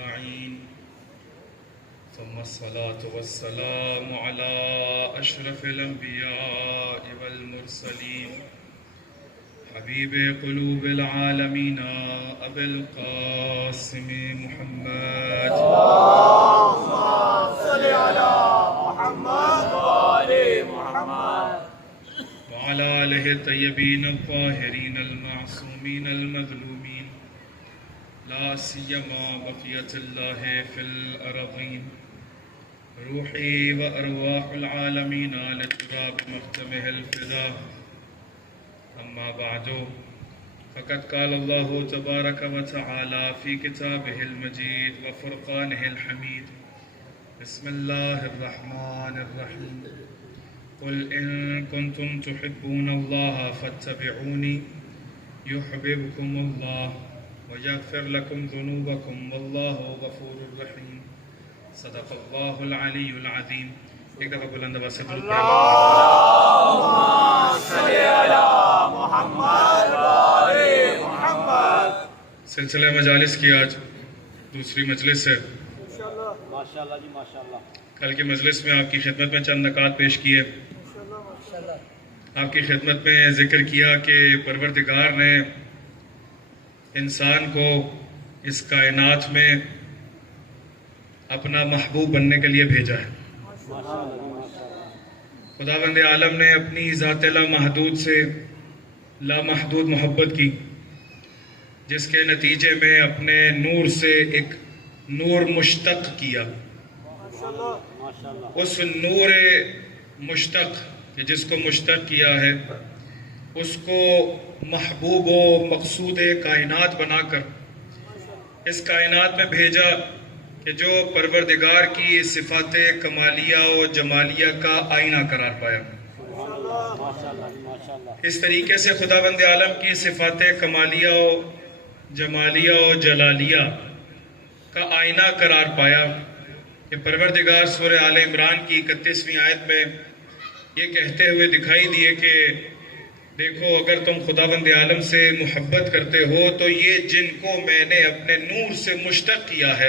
أجمعين ثم الصلاة والسلام على أشرف الأنبياء والمرسلين حبيب قلوب العالمين أبي القاسم محمد اللهم صل على محمد وآل محمد وعلى آله الطيبين الطاهرين المعصومين المظلومين لا سيما بقية الله في الأرضين روحي وأرواح العالمين لتراب مختمه الفداء أما بعد فقد قال الله تبارك وتعالى في كتابه المجيد وفرقانه الحميد بسم الله الرحمن الرحيم قل إن كنتم تحبون الله فاتبعوني يحببكم الله ويغفر لكم ذنوبكم والله غفور رحيم صدق الله العلي العظيم ایک دفعہ بلند آواز سے درود پڑھیں اللهم صل على محمد وآل محمد سلسلہ مجالس کی آج دوسری مجلس ہے ماشاءاللہ جی ماشاءاللہ کل کی مجلس میں آپ کی خدمت میں چند نکات پیش کیے آپ کی خدمت میں ذکر کیا کہ پروردگار نے انسان کو اس کائنات میں اپنا محبوب بننے کے لیے بھیجا ہے خداوند عالم نے اپنی ذات لامحدود سے لامحدود محبت کی جس کے نتیجے میں اپنے نور سے ایک نور مشتق کیا اس نور مشتق کہ جس کو مشتق کیا ہے اس کو محبوب و مقصود کائنات بنا کر اس کائنات میں بھیجا کہ جو پروردگار کی صفات کمالیہ و جمالیہ کا آئینہ قرار پایا اس طریقے سے خداوند عالم کی صفات کمالیہ و جمالیہ و جلالیہ کا آئینہ قرار پایا کہ پروردگار سورہ آل عمران کی 31ویں آیت میں یہ کہتے ہوئے دکھائی دیے کہ دیکھو اگر تم خداوند عالم سے محبت کرتے ہو تو یہ جن کو میں نے اپنے نور سے مشتق کیا ہے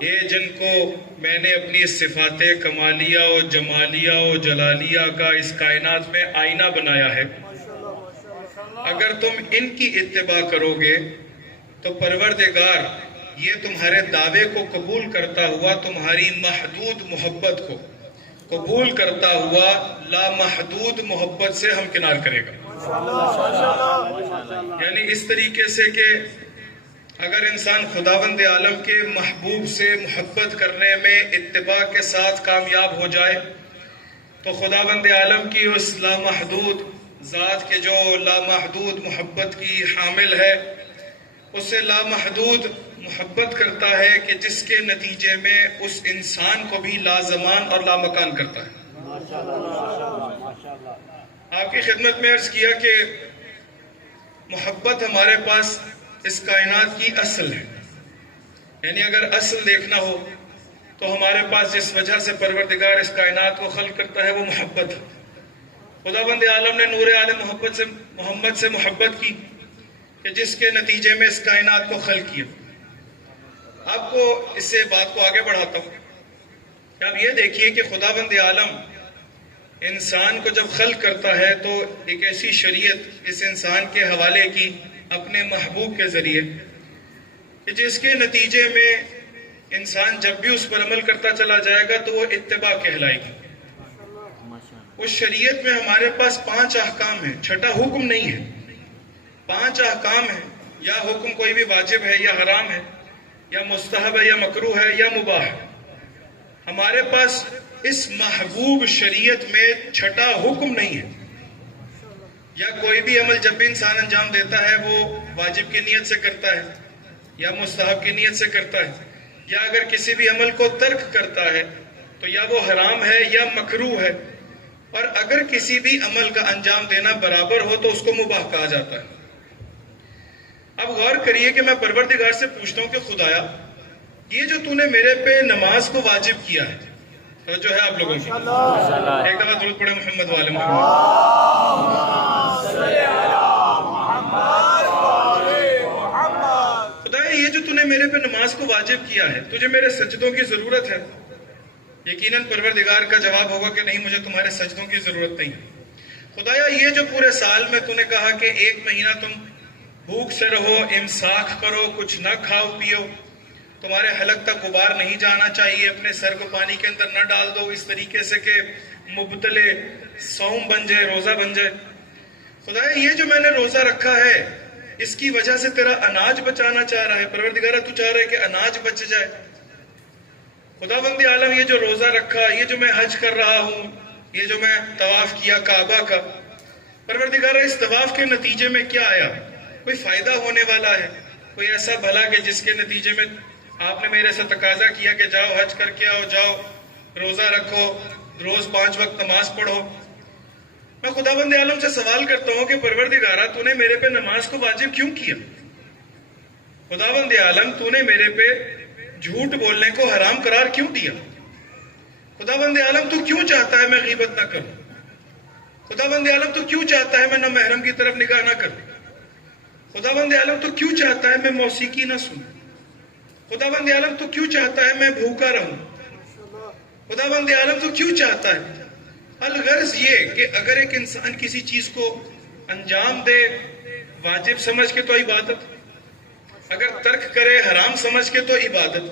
یہ جن کو میں نے اپنی صفات کمالیہ و جمالیہ و جلالیہ کا اس کائنات میں آئینہ بنایا ہے اگر تم ان کی اتباع کرو گے تو پروردگار یہ تمہارے دعوے کو قبول کرتا ہوا تمہاری محدود محبت کو قبول کرتا ہوا لامحدود محبت سے ہمکنار کرے گا یعنی اس طریقے سے کہ اگر انسان خداوند عالم کے محبوب سے محبت کرنے میں اتباع کے ساتھ کامیاب ہو جائے تو خداوند عالم کی اس لامحدود ذات کے جو لامحدود محبت کی حامل ہے اس سے لامحدود محبت کرتا ہے کہ جس کے نتیجے میں اس انسان کو بھی لازمان اور لامکان کرتا ہے آپ کی خدمت میں عرض کیا کہ محبت ہمارے پاس اس کائنات کی اصل ہے یعنی اگر اصل دیکھنا ہو تو ہمارے پاس جس وجہ سے پروردگار اس کائنات کو خلق کرتا ہے وہ محبت ہے خداوند عالم نے نور عالم محمد سے محبت کی کہ جس کے نتیجے میں اس کائنات کو خلق کیا آپ کو اس سے بات کو آگے بڑھاتا ہوں کہ آپ یہ دیکھیے کہ خداوند عالم انسان کو جب خلق کرتا ہے تو ایک ایسی شریعت اس انسان کے حوالے کی اپنے محبوب کے ذریعے کہ جس کے نتیجے میں انسان جب بھی اس پر عمل کرتا چلا جائے گا تو وہ اتباع کہلائے گی اس شریعت میں ہمارے پاس 5 احکام ہیں چھٹا حکم نہیں ہے 5 احکام ہیں یا حکم کوئی بھی واجب ہے یا حرام ہے یا مستحب ہے یا مکروہ ہے یا مباح ہے ہمارے پاس اس محبوب شریعت میں چھٹا حکم نہیں ہے یا کوئی بھی عمل جب بھی انسان انجام دیتا ہے وہ واجب کی نیت سے کرتا ہے یا مستحب کی نیت سے کرتا ہے یا اگر کسی بھی عمل کو ترک کرتا ہے تو یا وہ حرام ہے یا مکروہ ہے اور اگر کسی بھی عمل کا انجام دینا برابر ہو تو اس کو مباح کہا جاتا ہے اب غور کریے کہ میں پروردگار سے پوچھتا ہوں کہ خدایا یہ جو تو نے میرے پہ نماز کو واجب کیا ہے جو ہے آپ لوگوں کی ایک دفعہ درود پڑھیں محمد والے محمد خدا یہ جو تو نے میرے پہ نماز کو واجب کیا ہے، تجھے میرے سجدوں کی ضرورت ہے؟ یقیناً پروردگار کا جواب ہوگا کہ نہیں، مجھے تمہارے سجدوں کی ضرورت نہیں۔ خدایا یہ جو پورے سال میں تو نے کہا کہ 1 مہینہ تم بھوک سے رہو، امساک کرو، کچھ نہ کھاؤ پیو، تمہارے حلق تک غبار نہیں جانا چاہیے، اپنے سر کو پانی کے اندر نہ ڈال دو اس طریقے سے کہ مبتلے صوم بن جائے، روزہ بن جائے۔ خدایا یہ جو میں نے روزہ رکھا ہے اس کی وجہ سے تیرا اناج بچانا چاہ رہا ہے، پروردگارہ تو چاہ رہا ہے کہ اناج بچ جائے۔ خداوند عالم یہ جو روزہ رکھا، یہ جو میں حج کر رہا ہوں، یہ جو میں طواف کیا کعبہ کا، پروردگارہ اس طواف کے نتیجے میں کیا آیا؟ کوئی فائدہ ہونے والا ہے؟ کوئی ایسا بھلا کہ جس کے نتیجے میں آپ نے میرے سے تقاضا کیا کہ جاؤ حج کر کے آؤ، جاؤ روزہ رکھو، روز 5 وقت نماز پڑھو؟ میں خداوند عالم سے سوال کرتا ہوں کہ پروردگارہ تو نے میرے پہ نماز کو واجب کیوں کیا؟ خداوند عالم تو نے میرے پہ جھوٹ بولنے کو حرام قرار کیوں دیا؟ خداوند عالم تو کیوں چاہتا ہے میں غیبت نہ کروں؟ خداوند عالم تو کیوں چاہتا ہے میں نہ محرم کی طرف نگاہ نہ کروں؟ خداوند عالم تو کیوں چاہتا ہے میں موسیقی نہ سنوں؟ خداوند عالم تو کیوں چاہتا ہے میں بھوکا رہوں؟ خداوند عالم تو کیوں چاہتا ہے؟ الغرض یہ کہ اگر ایک انسان کسی چیز کو انجام دے واجب سمجھ کے تو عبادت، اگر ترک کرے حرام سمجھ کے تو عبادت۔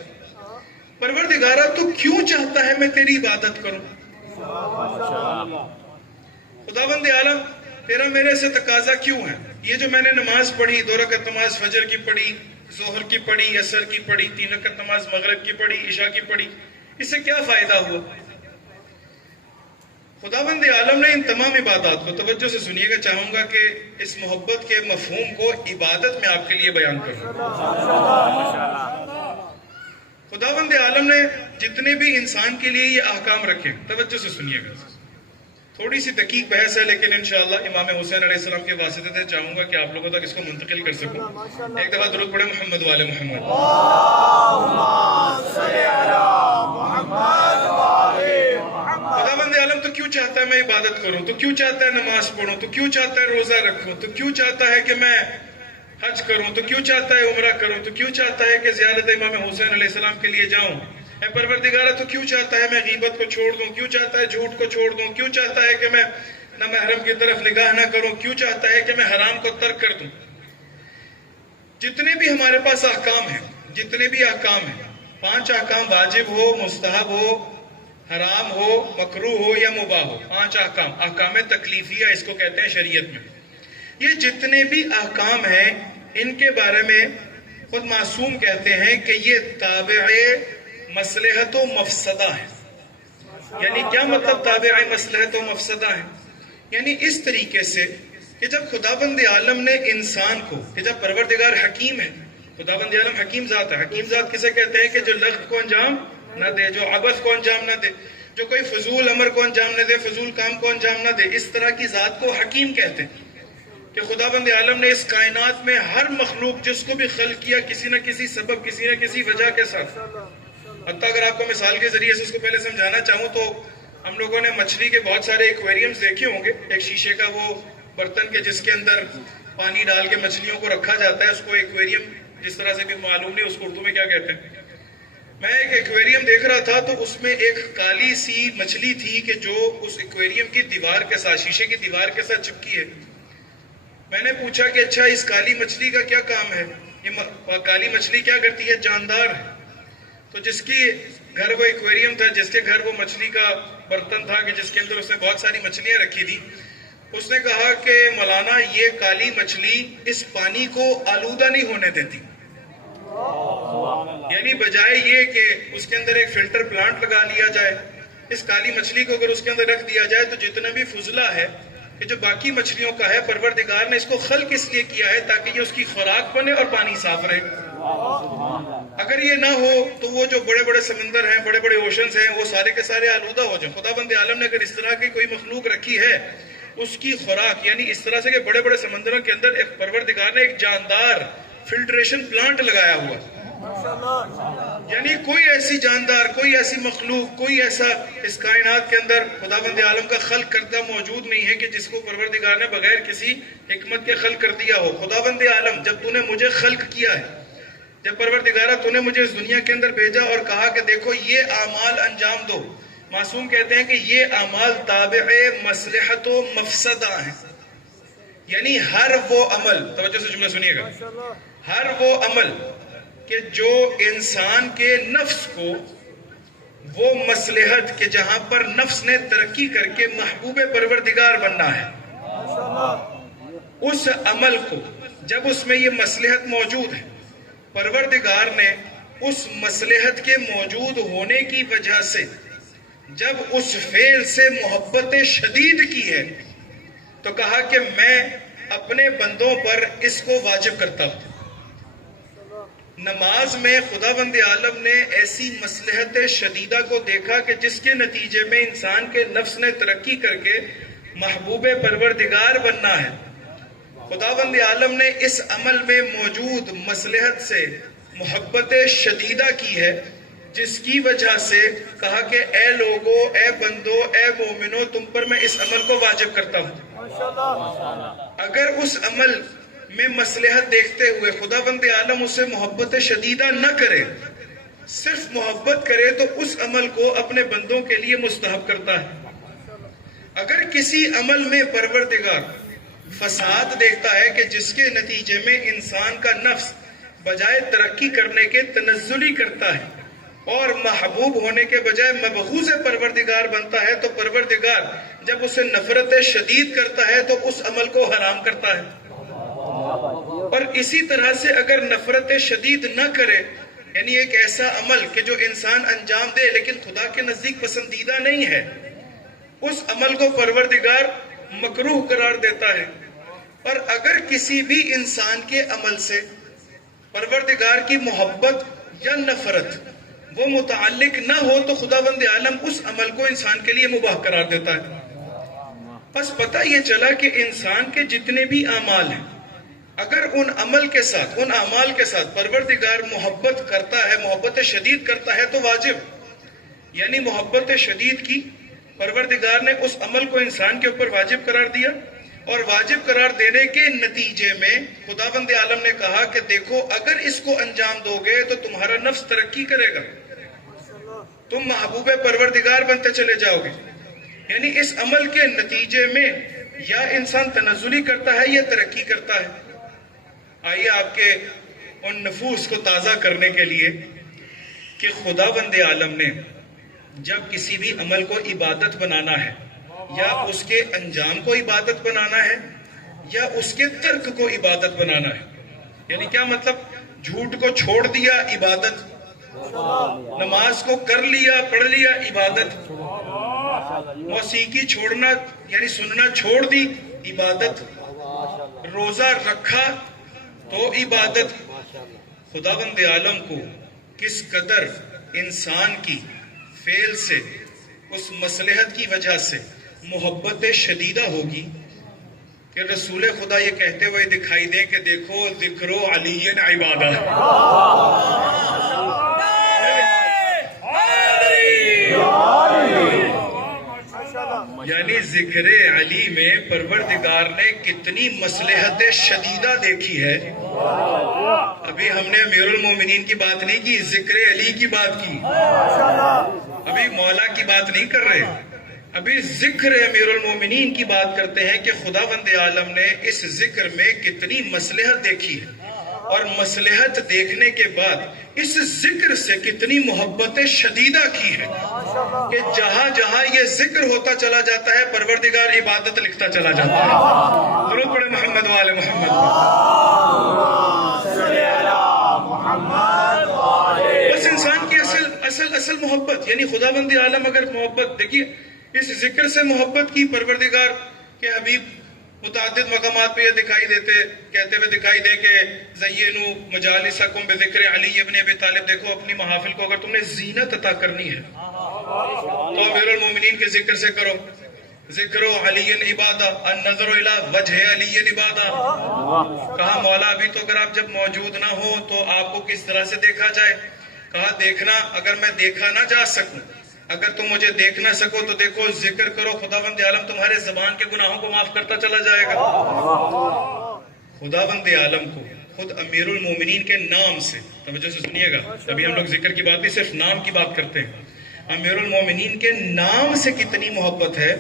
پروردگارہ تو کیوں چاہتا ہے میں تیری عبادت کروں؟ خداوند عالم تیرا میرے سے تقاضا کیوں ہے؟ یہ جو میں نے نماز پڑھی، 2 رکعت نماز فجر کی پڑھی، ظہر کی پڑھی، عصر کی پڑھی، 3 رکعت نماز مغرب کی پڑھی، عشاء کی پڑھی، اس سے کیا فائدہ ہوا؟ خداوند عالم نے ان تمام عبادات کو توجہ سے سنیے گا، چاہوں گا کہ اس محبت کے مفہوم کو عبادت میں آپ کے لیے بیان کروں۔ خداوند عالم نے جتنے بھی انسان کے لیے یہ احکام رکھے، توجہ سے سنیے گا، تھوڑی سی دقیق بحث ہے لیکن انشاءاللہ امام حسین علیہ السلام کے واسطے سے چاہوں گا کہ آپ لوگوں تک اس کو منتقل کر سکوں۔ ایک دفعہ درود پڑھے محمد والے محمد۔ خداوند عالم تو کیوں چاہتا ہے میں عبادت کروں، تو کیوں چاہتا ہے نماز پڑھوں، تو کیوں چاہتا ہے روزہ رکھوں، تو کیوں چاہتا ہے کہ میں حج کروں، تو کیوں چاہتا ہے عمرہ کروں، تو کیوں چاہتا ہے کہ زیارت امام حسین علیہ السلام کے لیے جاؤں؟ اے پروردگارہ تو کیوں چاہتا ہے میں غیبت کو چھوڑ دوں، کیوں چاہتا ہے جھوٹ کو چھوڑ دوں، کیوں چاہتا ہے کہ میں نہ محرم کی طرف نگاہ نہ کروں، کیوں چاہتا ہے کہ میں حرام کو ترک کر دوں؟ جتنے بھی ہمارے پاس احکام ہیں، جتنے بھی احکام ہیں، 5 احکام واجب ہو، مستحب ہو، حرام ہو، مکروہ ہو یا مباح ہو، 5 احکام، احکام تکلیفیہ اس کو کہتے ہیں شریعت میں۔ یہ جتنے بھی احکام ہیں ان کے بارے میں خود معصوم کہتے ہیں کہ یہ تابع مصلحت و مفسدہ ہے۔ یعنی کیا مطلب تابع مصلحت و مفسدہ ہے؟ یعنی اس طریقے سے کہ جب خداوند عالم نے انسان کو، کہ جب پروردگار حکیم ہے، خداوند عالم حکیم ذات ہے، حکیم ذات کسے کہتے ہیں کہ جو لغو کو انجام نہ دے، جو عبث کو انجام نہ دے، جو کوئی فضول امر کو انجام نہ دے، فضول کام کو انجام نہ دے، اس طرح کی ذات کو حکیم کہتے ہیں۔ کہ خداوند عالم نے اس کائنات میں ہر مخلوق جس کو بھی خلق کیا کسی نہ کسی سبب، کسی نہ کسی وجہ کے ساتھ۔ حتیٰ اگر آپ کو مثال کے ذریعے سے اس کو پہلے سمجھانا چاہوں تو ہم لوگوں نے مچھلی کے بہت سارے ایکویریمز دیکھے ہوں گے، ایک شیشے کا وہ برتن کے جس کے اندر پانی ڈال کے مچھلیوں کو رکھا جاتا ہے، اس کو ایکویریم جس طرح سے بھی معلوم نہیں اس کو اردو میں کیا کہتے ہیں۔ میں ایک ایکویریم دیکھ رہا تھا تو اس میں ایک کالی سی مچھلی تھی کہ جو اس ایکویریم کی دیوار کے ساتھ، شیشے کی دیوار کے ساتھ چپکی ہے۔ میں نے پوچھا کہ اچھا اس کالی مچھلی کا کیا کام ہے، یہ کالی مچھلی کیا کرتی ہے؟ جاندار ہے۔ تو جس کی گھر وہ ایکویریم تھا، جس کے گھر وہ مچھلی کا برتن تھا کہ جس کے اندر اس نے بہت ساری مچھلیاں رکھی تھی، اس نے کہا کہ مولانا یہ کالی مچھلی اس پانی کو آلودہ نہیں ہونے دیتی، یعنی بجائے یہ کہ اس کے اندر ایک فلٹر پلانٹ لگا لیا جائے، اس کالی مچھلی کو اگر اس کے اندر رکھ دیا جائے تو جتنا بھی فضلہ ہے کہ جو باقی مچھلیوں کا ہے، پروردگار نے اس کو خلق اس لیے کیا ہے تاکہ یہ اس کی خوراک بنے اور پانی صاف رہے۔ اگر یہ نہ ہو تو وہ جو بڑے بڑے سمندر ہیں، بڑے بڑے اوشنز ہیں، وہ سارے کے سارے آلودہ ہو جائیں۔ خداوند عالم نے اگر اس طرح کی کوئی مخلوق رکھی ہے، اس کی خوراک یعنی اس طرح سے کہ بڑے بڑے سمندروں کے اندر ایک پروردگار نے ایک جاندار فلٹریشن پلانٹ لگایا ہوا، یعنی کوئی ایسی جاندار، کوئی ایسی مخلوق، کوئی ایسا اس کائنات کے اندر خداوند عالم کا خلق کردہ موجود نہیں ہے کہ جس کو پروردگار نے بغیر کسی حکمت کے خلق کر دیا ہو۔ خداوند عالم جب تو نے مجھے خلق کیا ہے، جب پروردگارہ تو نے مجھے اس دنیا کے اندر بھیجا اور کہا کہ دیکھو یہ اعمال انجام دو، معصوم کہتے ہیں کہ یہ اعمال تابع مصلحت و مفسدہ ہیں، یعنی ہر وہ عمل، توجہ سے جملہ سنیے گا، ہر وہ عمل کہ جو انسان کے نفس کو وہ مصلحت کہ جہاں پر نفس نے ترقی کر کے محبوب پروردگار بننا ہے، اس عمل کو جب اس میں یہ مصلحت موجود ہے، پروردگار نے اس مصلحت کے موجود ہونے کی وجہ سے جب اس فعل سے محبت شدید کی ہے تو کہا کہ میں اپنے بندوں پر اس کو واجب کرتا ہوں۔ نماز میں خداوند عالم نے ایسی مصلحت شدیدہ کو دیکھا کہ جس کے نتیجے میں انسان کے نفس نے ترقی کر کے محبوب پروردگار بننا ہے، خداوند عالم نے اس عمل میں موجود مصلحت سے محبت شدیدہ کی ہے، جس کی وجہ سے کہا کہ اے لوگو، اے بندو، اے مومنو، تم پر میں اس عمل کو واجب کرتا ہوں۔ اگر اس عمل میں مصلحت دیکھتے ہوئے خداوند عالم اسے محبت شدیدہ نہ کرے، صرف محبت کرے، تو اس عمل کو اپنے بندوں کے لیے مستحب کرتا ہے۔ اگر کسی عمل میں پروردگار فساد دیکھتا ہے کہ جس کے نتیجے میں انسان کا نفس بجائے ترقی کرنے کے تنزلی کرتا ہے اور محبوب ہونے کے بجائے مبغوض پروردگار بنتا ہے، تو پروردگار جب اسے نفرت شدید کرتا ہے تو اس عمل کو حرام کرتا ہے۔ اور اسی طرح سے اگر نفرت شدید نہ کرے، یعنی ایک ایسا عمل کہ جو انسان انجام دے لیکن خدا کے نزدیک پسندیدہ نہیں ہے، اس عمل کو پروردگار مکروہ قرار دیتا ہے۔ اور اگر کسی بھی انسان کے عمل سے پروردگار کی محبت یا نفرت وہ متعلق نہ ہو تو خداوند عالم اس عمل کو انسان کے لیے مباح قرار دیتا ہے۔ بس پتہ یہ چلا کہ انسان کے جتنے بھی اعمال ہیں، اگر ان عمل کے ساتھ، ان اعمال کے ساتھ پروردگار محبت کرتا ہے، محبت شدید کرتا ہے، تو واجب، یعنی محبت شدید کی پروردگار نے اس عمل کو انسان کے اوپر واجب قرار دیا، اور واجب قرار دینے کے نتیجے میں خداوند عالم نے کہا کہ دیکھو اگر اس کو انجام دو گے تو تمہارا نفس ترقی کرے گا، تم محبوب پروردگار بنتے چلے جاؤ گے۔ یعنی اس عمل کے نتیجے میں یا انسان تنزلی کرتا ہے یا ترقی کرتا ہے۔ آئیے آپ کے ان نفوس کو تازہ کرنے کے لیے کہ خداوند عالم نے جب کسی بھی عمل کو عبادت بنانا ہے، یا اس کے انجام کو عبادت بنانا ہے، یا اس کے ترک کو عبادت بنانا ہے، یعنی کیا مطلب؟ جھوٹ کو چھوڑ دیا، عبادت، نماز کو کر لیا، پڑھ لیا، عبادت، موسیقی چھوڑنا یعنی سننا چھوڑ دی، عبادت، روزہ رکھا تو عبادت۔ خداوند عالم کو کس قدر انسان کی فعل سے، اس مصلحت کی وجہ سے محبت شدیدہ ہوگی کہ رسول خدا یہ کہتے ہوئے دکھائی دے کہ دیکھو ذکر علی عبادہ، یعنی ذکر علی میں پروردگار نے کتنی مصلحت شدیدہ دیکھی ہے۔ ابھی ہم نے امیر المومنین کی بات نہیں کی، ذکر علی کی بات کی، ابھی مولا کی بات نہیں کر رہے، ابھی ذکر امیر المومنین کی بات کرتے ہیں کہ خداوند عالم نے اس ذکر میں کتنی مصلحت دیکھی ہے، اور مصلحت دیکھنے کے بعد اس ذکر سے کتنی محبت شدیدہ کی ہے کہ جہاں جہاں یہ ذکر ہوتا چلا جاتا ہے پروردگار عبادت لکھتا چلا جاتا ہے۔ درود پڑھے محمد وآل محمد۔ بس انسان کی اصل محبت، یعنی خداوند عالم اگر محبت، دیکھیے اس ذکر سے محبت کی پروردگار کے حبیب متعدد مقامات پہ یہ دکھائی دیتے، کہتے ہوئے دکھائی دے کہ زینوا مجالسکم بذکر علی ابن ابی طالب، دیکھو اپنی محافل کو اگر تم نے زینت عطا کرنی ہے تو امیر المومنین کے ذکر سے کرو۔ ذکر علی عبادہ، النظر الی وجہ علی عبادہ۔ کہا مولا ابھی تو اگر آپ جب موجود نہ ہو تو آپ کو کس طرح سے دیکھا جائے؟ کہا دیکھنا، اگر میں دیکھا نہ جا سکوں، اگر تم مجھے دیکھ نہ سکو تو دیکھو ذکر کرو، خداوند عالم تمہارے زبان کے گناہوں کو معاف کرتا چلا جائے گا۔ خداوند عالم کو خود امیر المومنین کے نام سے، توجہ سے سنیے گا، ابھی ہم لوگ ذکر کی بات نہیں صرف نام کی بات کرتے ہیں، امیر المومنین کے نام سے کتنی محبت ہے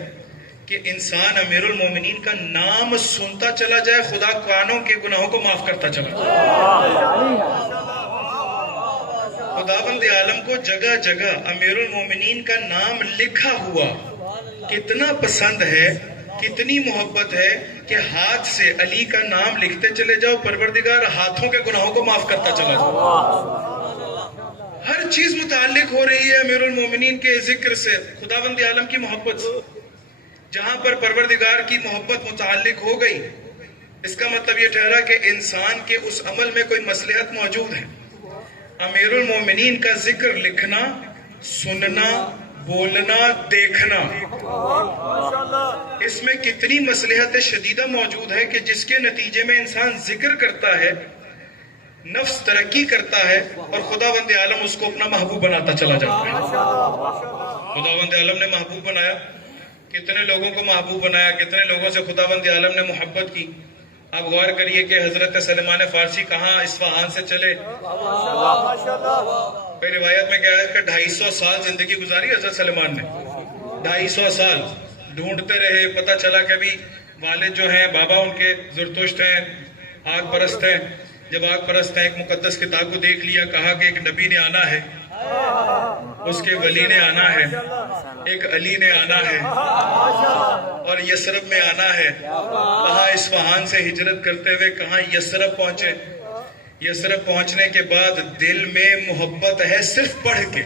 کہ انسان امیر المومنین کا نام سنتا چلا جائے، خدا کانوں کے گناہوں کو معاف کرتا چلا جائے۔ خداوند عالم کو جگہ جگہ امیر المومنین کا نام لکھا ہوا کتنا پسند ہے، کتنی محبت ہے کہ ہاتھ سے علی کا نام لکھتے چلے جاؤ، پروردگار ہاتھوں کے گناہوں کو معاف کرتا چلا جاؤ۔ ہر چیز متعلق ہو رہی ہے امیر المومنین کے ذکر سے، خداوند عالم کی محبت سے۔ جہاں پر پروردگار کی محبت متعلق ہو گئی، اس کا مطلب یہ ٹھہرا کہ انسان کے اس عمل میں کوئی مصلحت موجود ہے۔ امیر المومنین کا ذکر لکھنا، سننا، بولنا، دیکھنا، اس میں کتنی مصلحت شدیدہ موجود ہے کہ جس کے نتیجے میں انسان ذکر کرتا ہے، نفس ترقی کرتا ہے، اور خداوند عالم اس کو اپنا محبوب بناتا چلا جاتا ہے۔ خداوند عالم نے محبوب بنایا، کتنے لوگوں کو محبوب بنایا، کتنے لوگوں سے خداوند عالم نے محبت کی۔ آپ غور کریے کہ حضرت سلمان فارسی کہاں اصفہان سے چلے، پھر روایت میں کہا ہے کہ 250 سال زندگی گزاری حضرت سلمان نے، 250 سال ڈھونڈتے رہے، پتہ چلا کہ ابھی والد جو ہیں، بابا ان کے زرتشت ہیں، آگ پرست ہیں۔ جب آگ پرست ہیں، ایک مقدس کتاب کو دیکھ لیا، کہا کہ ایک نبی نے آنا ہے، اس کے ولی نے آنا ہے، ایک علی نے آنا ہے، اور یثرب میں آنا ہے۔ کہاں اصفہان سے ہجرت کرتے ہوئے کہاں یثرب پہنچے۔ یثرب پہنچنے کے بعد دل میں محبت ہے صرف پڑھ کے،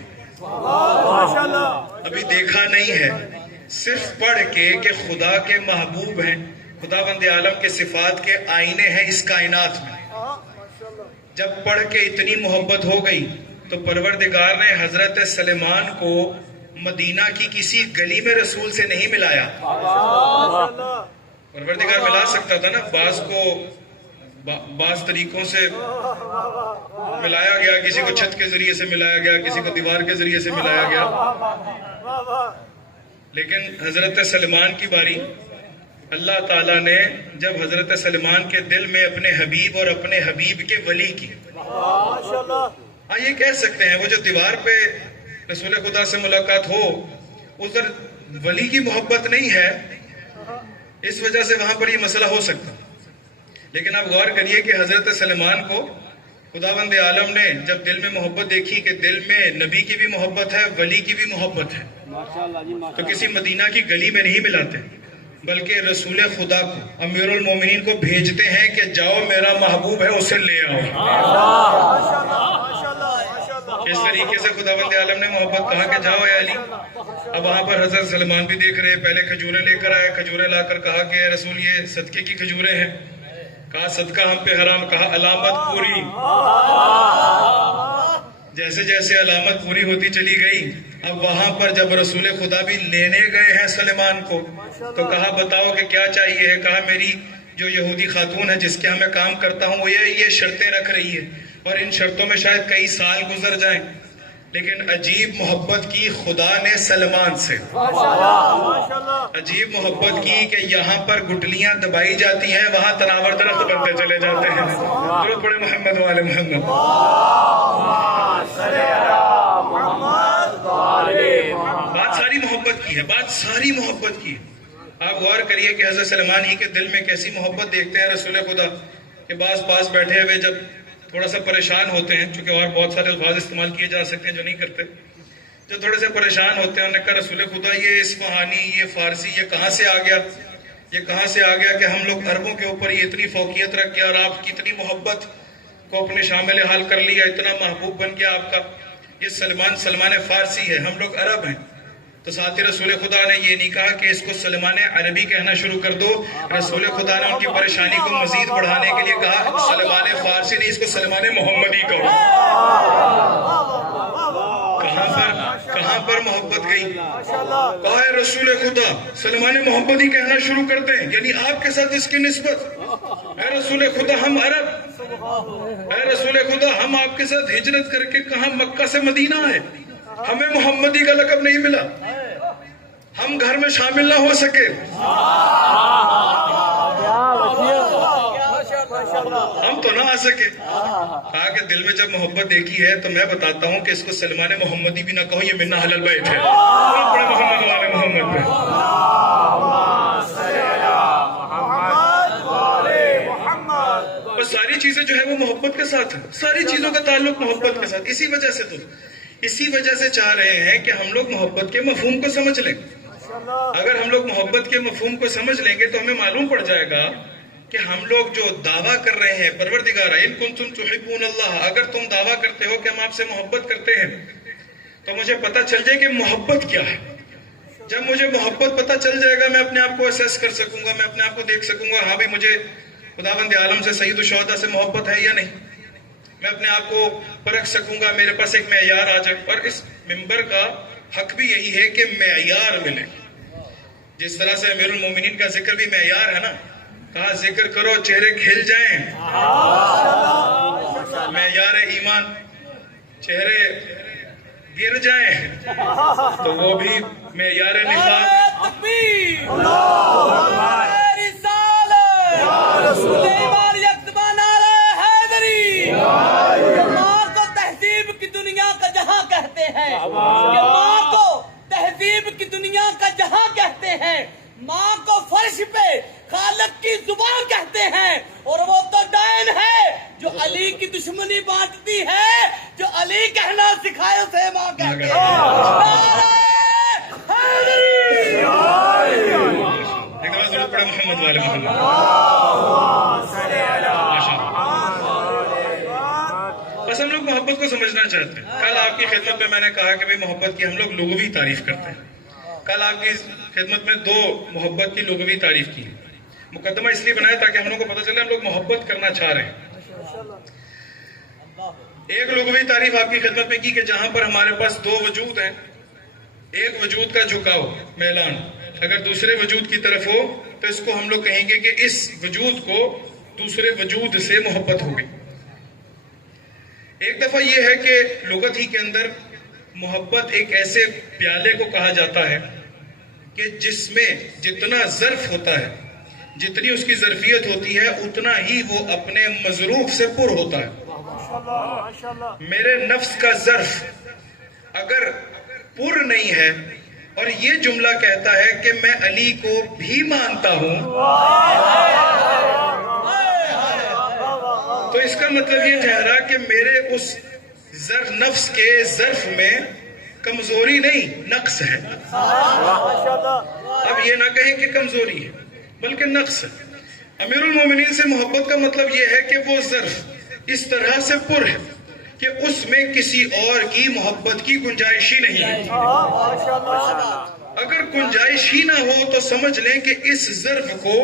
ابھی دیکھا نہیں ہے، صرف پڑھ کے کہ خدا کے محبوب ہیں، خداوند عالم کے صفات کے آئینے ہیں اس کائنات میں۔ جب پڑھ کے اتنی محبت ہو گئی تو پروردگار نے حضرت سلیمان کو مدینہ کی کسی گلی میں رسول سے نہیں ملایا۔ پروردگار ملا سکتا تھا نا، بعض کو بعض طریقوں سے ملایا گیا، کسی کو چھت کے ذریعے سے ملایا گیا، کسی کو دیوار کے ذریعے سے ملایا گیا، لیکن حضرت سلیمان کی باری، اللہ تعالیٰ نے جب حضرت سلیمان کے دل میں اپنے حبیب اور اپنے حبیب کے ولی کی، ہاں یہ کہہ سکتے ہیں وہ جو دیوار پہ رسول خدا سے ملاقات ہو، ادھر ولی کی محبت نہیں ہے، اس وجہ سے وہاں پر یہ مسئلہ ہو سکتا۔ لیکن آپ غور کریے کہ حضرت سلیمان کو خداوند عالم نے جب دل میں محبت دیکھی کہ دل میں نبی کی بھی محبت ہے، ولی کی بھی محبت ہے، تو کسی مدینہ کی گلی میں نہیں ملاتے، بلکہ رسول خدا کو، امیر المومنین کو بھیجتے ہیں کہ جاؤ میرا محبوب ہے اسے لے آؤ۔ اس طریقے سے خداوند عالم نے محبت کہا کہ جاؤ اے علی۔ اب وہاں پر حضرت سلمان بھی دیکھ رہے، پہلے کھجوریں لے کر آئے، کھجوریں لا کر کہا کہ اے رسول یہ صدقے کی کھجوریں ہیں، کہا صدقہ ہم پہ حرام، کہا علامت پوری۔ جیسے جیسے علامت پوری ہوتی چلی گئی، اب وہاں پر جب رسول خدا بھی لینے گئے ہیں سلیمان کو، تو کہا بتاؤ کہ کیا چاہیے ہے۔ کہا میری جو یہودی خاتون ہے جس کے ہاں میں کام کرتا ہوں وہ یہ شرطیں رکھ رہی ہے، اور ان شرطوں میں شاید کئی سال گزر جائیں، لیکن عجیب محبت کی خدا نے سلمان سے، عجیب محبت کی کہ یہاں پر گٹلیاں دبائی جاتی ہیں، وہاں تناور درخت بنتے چلے جاتے ہیں۔ درود پڑھے محمد والے محمد۔ بات ساری محبت کی ہے، بات ساری محبت کی ہے۔ آپ غور کریے کہ حضرت سلمان ہی کے دل میں کیسی محبت دیکھتے ہیں رسول خدا کہ بعض پاس بیٹھے ہوئے جب تھوڑا سا پریشان ہوتے ہیں، چونکہ اور بہت سارے الفاظ استعمال کیے جا سکتے ہیں جو نہیں کرتے، جو تھوڑے سے پریشان ہوتے ہیں، انہوں نے کہا رسول خدا یہ اصفہانی، یہ فارسی، یہ کہاں سے آ گیا، یہ کہاں سے آ گیا کہ ہم لوگ عربوں کے اوپر یہ اتنی فوقیت رکھ گیا، اور آپ کی اتنی محبت کو اپنے شامل حال کر لیا، اتنا محبوب بن گیا آپ کا۔ یہ سلمان فارسی ہے، ہم لوگ عرب ہیں۔ تو ساتھ ہی رسول خدا نے یہ نہیں کہا کہ اس کو سلمان عربی کہنا شروع کر دو، رسول خدا نے ان کی پریشانی کو مزید بڑھانے کے لیے کہا سلمان فارسی نہیں، اس کو سلمان محمدی کہو۔ کہاں پر محبت گئی؟ کہا ہے رسول خدا سلمان محمدی کہنا شروع کر دیں، یعنی آپ کے ساتھ اس کی نسبت۔ اے رسول خدا ہم عرب، اے رسول خدا ہم آپ کے ساتھ ہجرت کر کے کہاں مکہ سے مدینہ ہے، ہمیں محمدی کا لقب نہیں ملا، ہم گھر میں شامل نہ ہو سکے۔ ہم تو نہ آ سکے. کہا کہ دل میں جب محبت دیکھی ہے تو میں بتاتا ہوں کہ اس کو سلمان محمدی بھی نہ کہو, یہ منا حلال بیت ہے. بڑے محمد والے محمد پہ اور ساری چیزیں جو ہے وہ محبت کے ساتھ ہیں, ساری چیزوں کا تعلق محبت کے ساتھ. اسی وجہ سے چاہ رہے ہیں کہ ہم لوگ محبت کے مفہوم کو سمجھ لیں. اگر ہم لوگ محبت کے مفہوم کو سمجھ لیں گے تو ہمیں معلوم پڑ جائے گا کہ ہم لوگ جو دعویٰ کر رہے ہیں پروردگار ان کنتم تحبون اللہ, اگر تم دعویٰ کرتے ہو کہ ہم آپ سے محبت کرتے ہیں تو مجھے پتہ چل جائے کہ محبت کیا ہے. جب مجھے محبت پتہ چل جائے گا میں اپنے آپ کو اسیس کر سکوں گا, میں اپنے آپ کو دیکھ سکوں گا, ہاں بھی مجھے خداوند عالم سے سید الشہداء سے محبت ہے یا نہیں. میں اپنے آپ کو پرکھ سکوں گا, میرے پاس ایک معیار آ جائے. اور اس ممبر کا حق بھی یہی ہے کہ معیار ملے. جس طرح سے امیر المومنین کا ذکر بھی معیار ہے نا, کہا ذکر کرو چہرے کھل جائیں. معیار ایمان چہرے گر جائیں تو وہ بھی معیار نفاق. ماں کو تہذیب کی دنیا کا جہاں کہتے ہیں, ماں کو تہذیب کی دنیا کا جہاں کہتے ہیں, ماں کو فرش پہ خالق کی زبان کہتے ہیں. اور وہ تو ڈائن ہے جو علی کی دشمنی بانٹتی ہے, جو علی کہنا سکھائے اسے ماں کہتے ہیں. ایک دفعہ ضرور پڑھے محمد والے محمد. بس ہم لوگ محبت کو سمجھنا چاہتے ہیں. کل آپ کی خدمت میں نے کہا کہ محبت کی ہم لوگ لغوی تعریف کرتے ہیں. کل آپ کی خدمت میں 2 محبت کی لغوی تعریف کی. مقدمہ اس لیے بنایا تاکہ ہم لوگ کو پتہ چلے ہم لوگ محبت کرنا چاہ رہے ہیں. ایک لغوی تعریف آپ کی خدمت میں کی کہ جہاں پر ہمارے پاس 2 وجود ہیں, ایک وجود کا جھکاؤ میلان اگر دوسرے وجود کی طرف ہو تو اس کو ہم لوگ کہیں گے کہ اس وجود کو دوسرے وجود سے محبت ہو گئی. ایک دفعہ یہ ہے کہ لغت ہی کے اندر محبت ایک ایسے پیالے کو کہا جاتا ہے کہ جس میں جتنا ظرف ہوتا ہے, جتنی اس کی ظرفیت ہوتی ہے, اتنا ہی وہ اپنے مظروف سے پر ہوتا ہے. میرے نفس کا ظرف اگر پر نہیں ہے اور یہ جملہ کہتا ہے کہ میں علی کو بھی مانتا ہوں, تو اس کا مطلب یہ ٹھہرا کہ میرے اس نفس کے ظرف میں کمزوری نہیں, نقص ہے. اب یہ نہ کہیں کہ کمزوری ہے بلکہ نقص ہے. امیر المومنین سے محبت کا مطلب یہ ہے کہ وہ ظرف اس طرح سے پر ہے کہ اس میں کسی اور کی محبت کی گنجائش ہی نہیں ہے. اگر گنجائش ہی نہ ہو تو سمجھ لیں کہ اس ظرف کو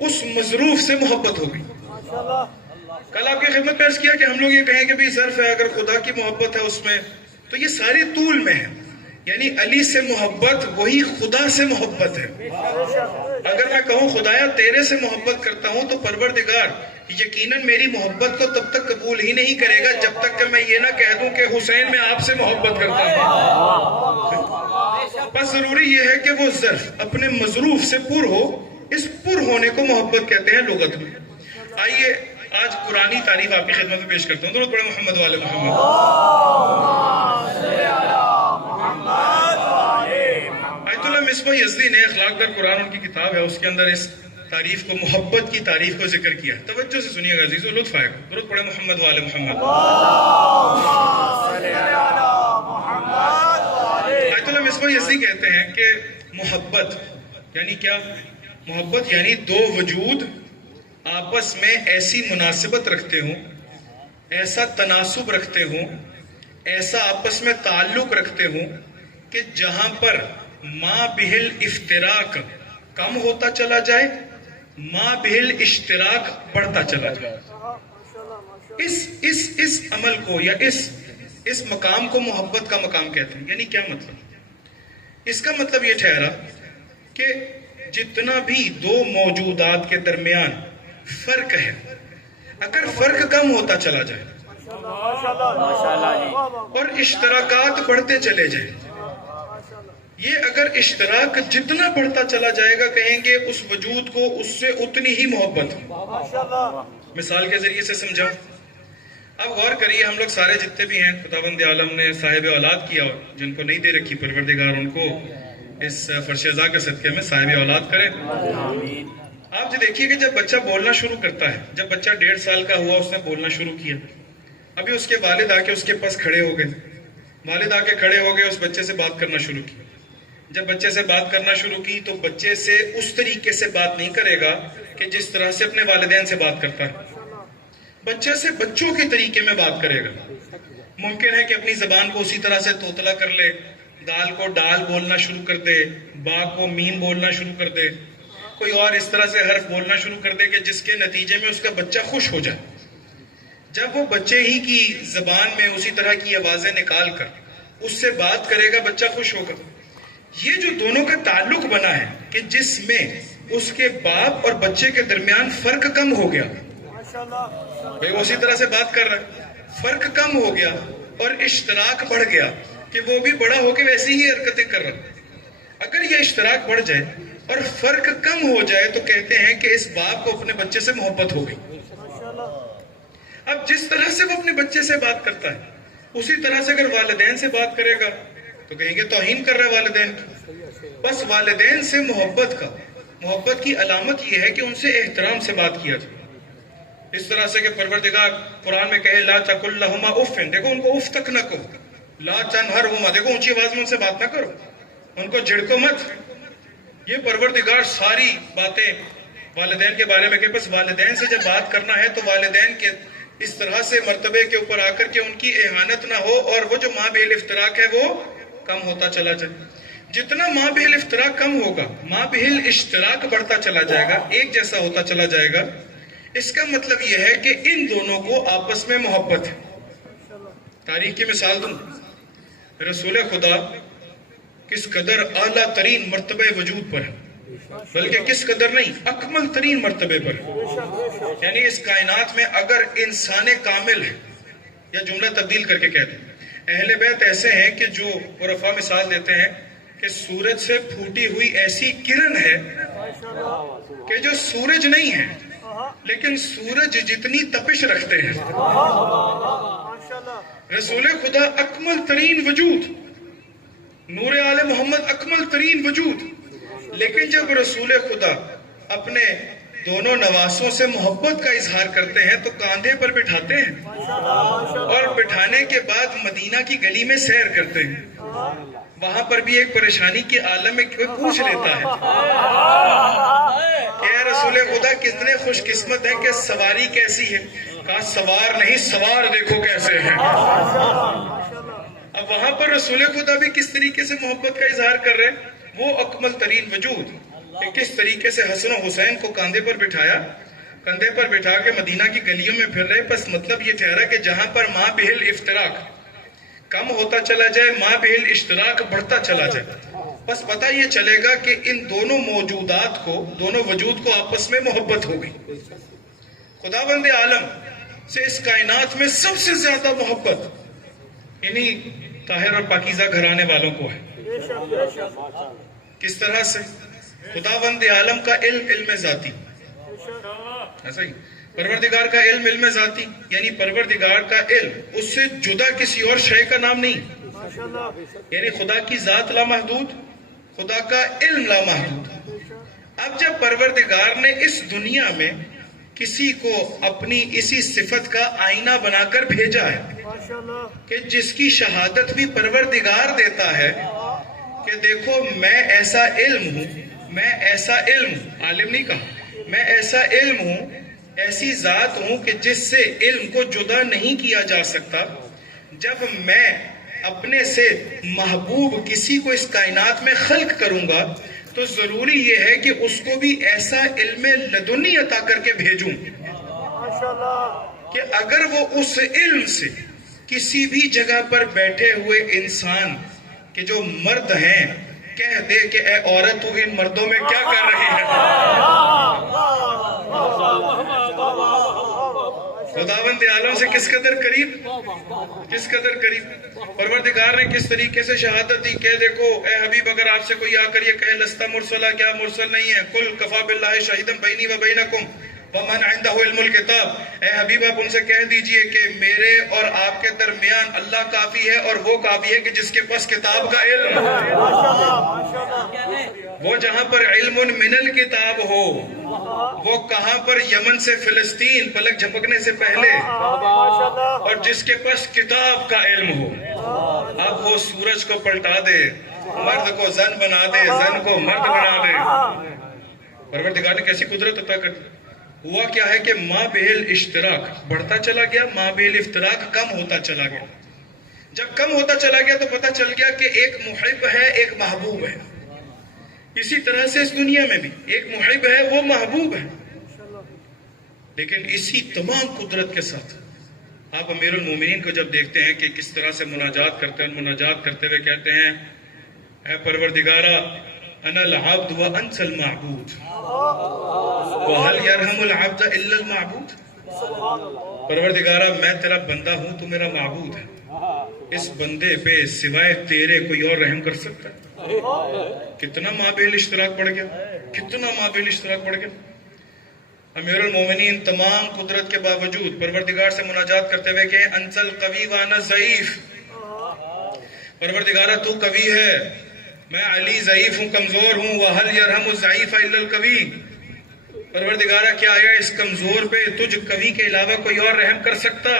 اس مظروف سے محبت ہو گئی. کل آپ کی خدمت میں عرض کیا کہ ہم لوگ یہ کہیں کہ بھی ظرف ہے, اگر خدا کی محبت ہے اس میں تو یہ ساری طول میں ہے. یعنی علی سے محبت وہی خدا سے محبت ہے. اگر میں کہوں خدایا تیرے سے محبت کرتا ہوں تو پروردگار یقیناً میری محبت کو تب تک قبول ہی نہیں کرے گا جب تک کہ میں یہ نہ کہہ دوں کہ حسین میں آپ سے محبت کرتا ہوں. بس ضروری یہ ہے کہ وہ ظرف اپنے مظروف سے پر ہو. اس پر ہونے کو محبت کہتے ہیں لغت میں. آئیے آج قرآنی تعریف آپ کی خدمت میں پیش کرتا ہوں. درود پڑھیں محمد والے محمد. آیت اللہ مصباح یزدی نے اخلاق در قرآن ان کی کتاب ہے, اس کے اندر اس تعریف کو, محبت کی تعریف کو ذکر کیا. توجہ سے سنیے گا عزیزو, لطف آئے گا. درود پڑھیں محمد والے محمد. آیت اللہ مصباح یزدی کہتے ہیں کہ محبت یعنی کیا؟ محبت یعنی 2 وجود آپس میں ایسی مناسبت رکھتے ہوں, ایسا تناسب رکھتے ہوں, ایسا آپس میں تعلق رکھتے ہوں کہ جہاں پر ما بہل افتراق کم ہوتا چلا جائے, ما بہل اشتراک بڑھتا چلا جائے. اس عمل کو یا اس مقام کو محبت کا مقام کہتے ہیں. یعنی کیا مطلب؟ اس کا مطلب یہ ٹھہرا کہ جتنا بھی 2 موجودات کے درمیان فرق ہے, اگر فرق کم ہوتا چلا جائے اور اشتراکات بڑھتے چلے جائیں, یہ اگر اشتراک جتنا بڑھتا چلا جائے گا کہیں گے اس وجود کو اس سے اتنی ہی محبت. مثال کے ذریعے سے سمجھاؤں. اب غور کریے، ہم لوگ سارے جتنے بھی ہیں خداوند عالم نے صاحب اولاد کیا، جن کو نہیں دے رکھی پروردگار ان کو اس فرش ازا کے صدقے میں صاحب اولاد کرے. آپ جو دیکھیے کہ جب بچہ بولنا شروع کرتا ہے، جب بچہ 1.5 سال کا ہوا، اس نے بولنا شروع کیا، ابھی اس کے والد آ کے اس کے پاس کھڑے ہو گئے. والد آ کے کھڑے ہو گئے، اس بچے سے بات کرنا شروع کی. جب بچے سے بات کرنا شروع کی تو بچے سے اس طریقے سے بات نہیں کرے گا کہ جس طرح سے اپنے والدین سے بات کرتا ہے. بچے سے بچوں کے طریقے میں بات کرے گا. ممکن ہے کہ اپنی زبان کو اسی طرح سے توتلا کر لے، دال کو ڈال بولنا شروع کر دے، با کو میم بولنا شروع کر دے، کوئی اور اس طرح سے حرف بولنا شروع کر دے کہ جس کے نتیجے میں اس کا بچہ خوش ہو جائے. جب وہ بچے ہی کی زبان میں اسی طرح کی آوازیں نکال کر اس سے بات کرے گا، بچہ خوش ہوگا. یہ جو دونوں کا تعلق بنا ہے کہ جس میں اس کے باپ اور بچے کے درمیان فرق کم ہو گیا، بھئی وہ اسی طرح سے بات کر رہا ہے، فرق کم ہو گیا اور اشتراک بڑھ گیا کہ وہ بھی بڑا ہو کے ویسی ہی حرکتیں کر رہا ہے. اگر یہ اشتراک بڑھ جائے اور فرق کم ہو جائے تو کہتے ہیں کہ اس باپ کو اپنے بچے سے محبت ہو گئی. اب جس طرح سے وہ اپنے بچے سے بات کرتا ہے اسی طرح سے اگر والدین سے بات کرے گا تو کہیں گے توہین کر رہا ہے والدین کی. بس والدین سے محبت کی علامت یہ ہے کہ ان سے احترام سے بات کیا جائے. اس طرح سے کہ پروردگار قرآن میں کہے لا تقل لہما اف، دیکھو ان کو اف تک نہ کہو. لا تنہرہما، دیکھو اونچی آواز میں ان سے بات نہ کرو، ان کو جھڑکو مت. یہ پروردگار ساری باتیں والدین کے بارے میں کہ بس والدین سے جب بات کرنا ہے تو والدین کے اس طرح سے مرتبے کے اوپر آ کر کے ان کی اہانت نہ ہو اور وہ جو ماں بہل افتراق ہے وہ کم ہوتا چلا جائے. جتنا ماں بہل افتراق کم ہوگا، ماں بہل اشتراک بڑھتا چلا جائے گا، ایک جیسا ہوتا چلا جائے گا. اس کا مطلب یہ ہے کہ ان دونوں کو آپس میں محبت ہے. تاریخ کی مثال دوں، رسول خدا کس قدر اعلیٰ ترین مرتبہ وجود پر ہے، بلکہ کس قدر نہیں، اکمل ترین مرتبے پر ہے. یعنی اس کائنات میں اگر انسان کامل ہے، یا جملہ تبدیل کر کے کہتے ہیں، اہل بیت ایسے ہیں کہ جو عرفا مثال دیتے ہیں کہ سورج سے پھوٹی ہوئی ایسی کرن ہے کہ جو سورج نہیں ہے لیکن سورج جتنی تپش رکھتے ہیں. رسول خدا اکمل ترین وجود، نور آل محمد اکمل ترین وجود، لیکن جب رسول خدا اپنے دونوں نواسوں سے محبت کا اظہار کرتے ہیں تو کاندھے پر بٹھاتے ہیں اور بٹھانے کے بعد مدینہ کی گلی میں سیر کرتے ہیں. وہاں پر بھی ایک پریشانی کے عالم میں کوئی پوچھ لیتا ہے کہ اے رسول خدا کتنے خوش قسمت ہیں کہ سواری کیسی ہے. کہا سوار نہیں، سوار دیکھو کیسے ہیں. اب وہاں پر رسول خدا بھی کس طریقے سے محبت کا اظہار کر رہے ہیں، وہ اکمل ترین وجود کہ کس طریقے سے حسن و حسین کو کاندھے پر بٹھایا، کندھے پر بٹھا کے مدینہ کی گلیوں میں پھر رہے. بس مطلب یہ ٹھہرا کہ جہاں پر ماں بہل افتراق کم ہوتا چلا جائے، ماں بہل اشتراک بڑھتا چلا جائے، بس پتہ یہ چلے گا کہ ان دونوں موجودات کو، دونوں وجود کو آپس میں محبت ہو گئی. خداوند عالم سے اس کائنات میں سب سے زیادہ محبت انہی طاہر اور پاکیزہ گھرانے والوں کو ہے. کس طرح سے؟ خداوند عالم کا علم ذاتی، ایسا ہی پروردگار کا علم ذاتی، یعنی پروردگار کا علم اس سے جدا کسی اور شے کا نام نہیں. یعنی خدا کی ذات لامحدود، خدا کا علم لامحدود. اب جب پروردگار نے اس دنیا میں کسی کو اپنی اسی صفت کا آئینہ بنا کر بھیجا ہے کہ جس کی شہادت بھی پروردگار دیتا ہے کہ دیکھو میں ایسا علم ہوں، میں ایسا علم، عالم نہیں کہا، میں ایسا علم ہوں، ایسی ذات ہوں کہ جس سے علم کو جدا نہیں کیا جا سکتا. جب میں اپنے سے محبوب کسی کو اس کائنات میں خلق کروں گا تو ضروری یہ ہے کہ اس کو بھی ایسا علم لدنی عطا کر کے بھیجوں کہ اگر وہ اس علم سے کسی بھی جگہ پر بیٹھے ہوئے انسان کہ جو مرد ہیں کہہ دے کہ اے عورت تو ان مردوں میں کیا کر رہی ہے. خداوند عالم سے کس قدر قریب، کس قدر قریب. پروردگار نے کس طریقے سے شہادت دی کہ دیکھو اے حبیب اگر آپ سے کوئی آ کر یہ کہے لستا مرسلہ، کیا مرسل نہیں ہے، قل کفا باللہ شہیدا بینی و بینکم، وَمَنْ عِنْدَهُ عِلْمُ الْكِتَابِ، اے حبیب آپ ان سے کہہ دیجئے کہ میرے اور آپ کے درمیان اللہ کافی ہے، اور وہ کافی ہے کہ جس کے پاس کتاب کا علم وہ جہاں پر علم من الکتاب ہو، وہ کہاں پر یمن سے فلسطین پلک جھپکنے سے پہلے، اور جس کے پاس کتاب کا علم ہو، اب وہ سورج کو پلٹا دے، مرد کو زن بنا دے، زن کو مرد بنا دے۔ پروردگار نے کیسی قدرت عطا کر دی۔ ہوا کیا ہے کہ ما بہل اشتراک بڑھتا چلا گیا، ما بہل افتراق کم ہوتا چلا گیا۔ جب کم ہوتا چلا گیا تو پتہ چل گیا کہ ایک محب ہے، ایک محبوب ہے۔ اسی طرح سے اس دنیا میں بھی ایک محب ہے، وہ محبوب ہے، لیکن اسی تمام قدرت کے ساتھ آپ امیر المومنین کو جب دیکھتے ہیں کہ کس طرح سے مناجات کرتے ہیں، مناجات کرتے ہوئے کہتے ہیں اے پروردگارا انا العبد وانت المعبود وهل يرحم العبد الا المعبود، پروردگارا میں تیرا بندہ ہوں، تو میرا معبود ہے، اس بندے پہ سوائے تیرے کوئی اور رحم کر سکتا ہے؟ کتنا مابہل اشتراک پڑ گیا، کتنا مابہل اشتراک پڑ گیا۔ امیر المومنین تمام قدرت کے باوجود پروردگار سے مناجات کرتے ہوئے کہ انت القوی وانا ضعیف، پروردگارا تو قوی ہے، میں علی ضعیف ہوں، کمزور ہوں، وَهَلْ يَرْحَمُ الضَّعِيفَ إِلَّا الْقَوِيُّ، پروردگارا کیا آیا اس کمزور پہ تجھ قوی کے علاوہ کوئی اور رحم کر سکتا؟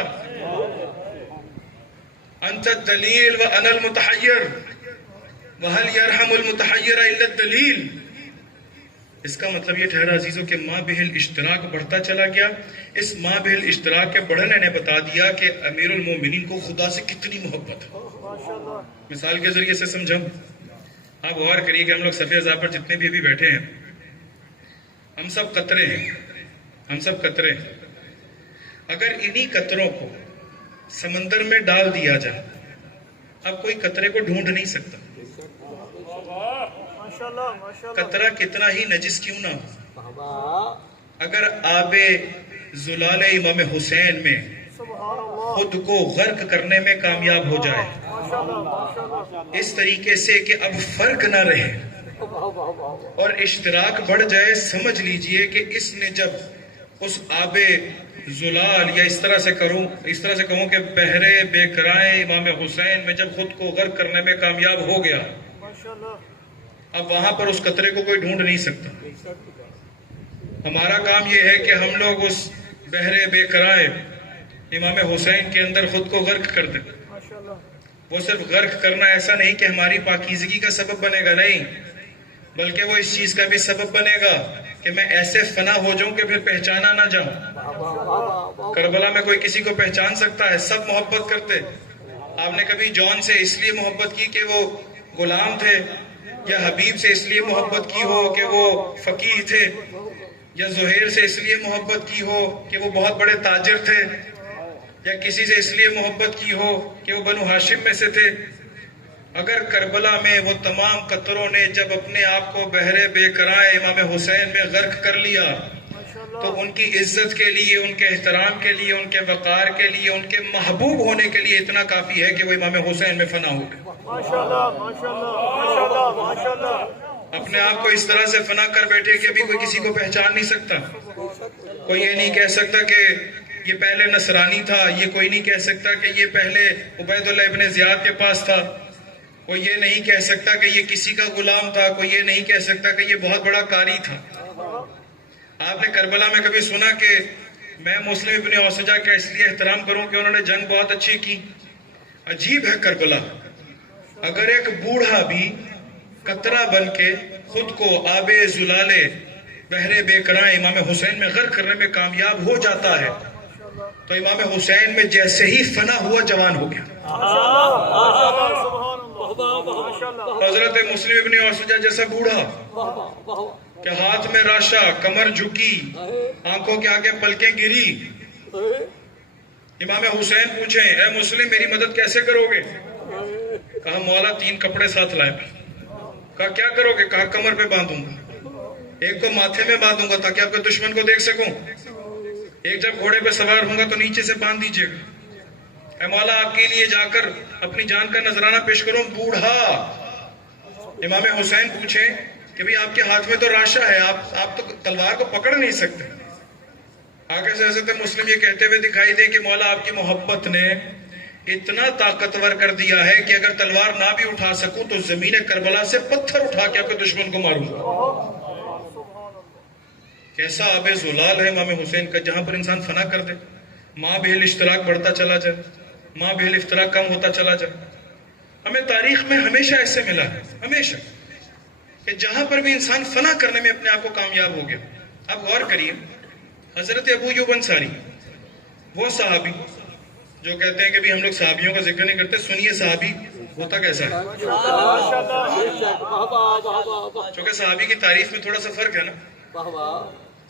انت الدلیل وانا المتحیر وَهَلْ يَرْحَمُ الْمُتَحَيِّرَ إِلَّا الدَّلِيلُ۔ اس کا مطلب یہ ٹھہرا عزیزوں کہ ما بہل اشتراک بڑھتا چلا گیا۔ اس ما بہل اشتراک کے بڑھنے نے بتا دیا کہ امیر المومنین کو خدا سے کتنی محبت ہے۔ مثال کے ذریعے سے سمجھا، آپ غور کریے کہ ہم لوگ صف اعضاء پر جتنے بھی ابھی بیٹھے ہیں، ہم سب قطرے ہیں، ہم سب قطرے ہیں۔ اگر انہی قطروں کو سمندر میں ڈال دیا جائے، اب کوئی قطرے کو ڈھونڈ نہیں سکتا، قطرہ کتنا ہی نجس کیوں نہ ہو۔ اگر آب زلال امام حسین میں خود کو غرق کرنے میں کامیاب ہو جائے، اس طریقے سے کہ اب فرق نہ رہے اور اشتراک بڑھ جائے، سمجھ لیجئے کہ اس نے جب اس آب زلال، یا اس طرح سے کہوں کہ بحر بے کرائے امام حسین میں جب خود کو غرق کرنے میں کامیاب ہو گیا، اب وہاں پر اس قطرے کو کوئی ڈھونڈ نہیں سکتا۔ ہمارا کام یہ ہے کہ ہم لوگ اس بحر بے کرائے امام حسین کے اندر خود کو غرق کر دیں۔ وہ صرف غرق کرنا ایسا نہیں کہ ہماری پاکیزگی کا سبب بنے گا، نہیں، بلکہ وہ اس چیز کا بھی سبب بنے گا کہ میں ایسے فنا ہو جاؤں کہ پھر پہچانا نہ جاؤں۔ کربلا میں کوئی کسی کو پہچان سکتا ہے؟ سب محبت کرتے۔ آپ نے کبھی جون سے اس لیے محبت کی کہ وہ غلام تھے، یا حبیب سے اس لیے محبت کی ہو کہ وہ فقیہ تھے، یا زہیر سے اس لیے محبت کی ہو کہ وہ بہت بڑے تاجر تھے، یا کسی سے اس لیے محبت کی ہو کہ وہ بنو ہاشم میں سے تھے؟ اگر کربلا میں وہ تمام قطروں نے جب اپنے آپ کو بحر بے کرائے امام حسین میں غرق کر لیا، تو ان کی عزت کے لیے، ان کے احترام کے لیے، ان کے وقار کے لیے، ان کے محبوب ہونے کے لیے اتنا کافی ہے کہ وہ امام حسین میں فنا ہو گئے۔ اپنے آپ کو اس طرح سے فنا کر بیٹھے کہ ابھی کوئی کسی کو پہچان نہیں سکتا۔ کوئی یہ نہیں کہہ سکتا کہ یہ پہلے نصرانی تھا، یہ کوئی نہیں کہہ سکتا کہ یہ پہلے عبید اللہ ابن زیاد کے پاس تھا، کوئی یہ نہیں کہہ سکتا کہ یہ کسی کا غلام تھا، کوئی یہ نہیں کہہ سکتا کہ یہ بہت بڑا قاری تھا۔ آپ نے کربلا میں کبھی سنا کہ میں مسلم ابن اوسجہ کا اس لیے احترام کروں کہ انہوں نے جنگ بہت اچھی کی؟ عجیب ہے کربلا، اگر ایک بوڑھا بھی قطرہ بن کے خود کو آب زلال بحر بے کرائے امام حسین میں غرق کرنے میں کامیاب ہو جاتا ہے، تو امام حسین میں جیسے ہی فنا ہوا جوان ہو گیا۔ حضرت مسلم ابن اوسجہ جیسا بوڑھا کہ ہاتھ میں راشا، کمر جھکی، آنکھوں کے آگے پلکیں گری، امام حسین پوچھیں اے مسلم میری مدد کیسے کرو گے؟ کہا مولا 3 کپڑے ساتھ لائے۔ کہا کیا کرو گے؟ کہا کمر پہ باندھوں گا، ایک کو ماتھے میں باندھوں گا تاکہ آپ کے دشمن کو دیکھ سکوں، ایک جب گھوڑے پہ سوار ہوں گا تو نیچے سے باندھ دیجیے گا۔ اے مولا آپ کے لیے جا کر اپنی جان کا نذرانہ پیش کروں۔ بوڑھا امام حسین پوچھیں کہ بھی آپ کے ہاتھ میں تو راشا ہے، آپ تو تلوار کو پکڑ نہیں سکتے، آگے سے حضرت مسلم یہ کہتے ہوئے دکھائی دے کہ مولا آپ کی محبت نے اتنا طاقتور کر دیا ہے کہ اگر تلوار نہ بھی اٹھا سکوں تو زمین کربلا سے پتھر اٹھا کے اپنے دشمن کو ماروں گا. کیسا آب زلال ہے امام حسین کا، جہاں پر انسان فنا کر دے، ماں بہل اشتراک بڑھتا چلا جائے، ماں بہل اشتراک کم ہوتا چلا جائے. ہمیں تاریخ میں ہمیشہ ایسے ملا ہے، ہمیشہ، کہ جہاں پر بھی انسان فنا کرنے میں اپنے آپ کو کامیاب ہو گیا. آپ غور کریے، حضرت ابو ایوب انصاری، وہ صحابی جو کہتے ہیں کہ بھی ہم لوگ صحابیوں کا ذکر نہیں کرتے، سنیے صحابی ہوتا کیسا ہے. چونکہ صحابی کی تعریف میں تھوڑا سا فرق ہے نا.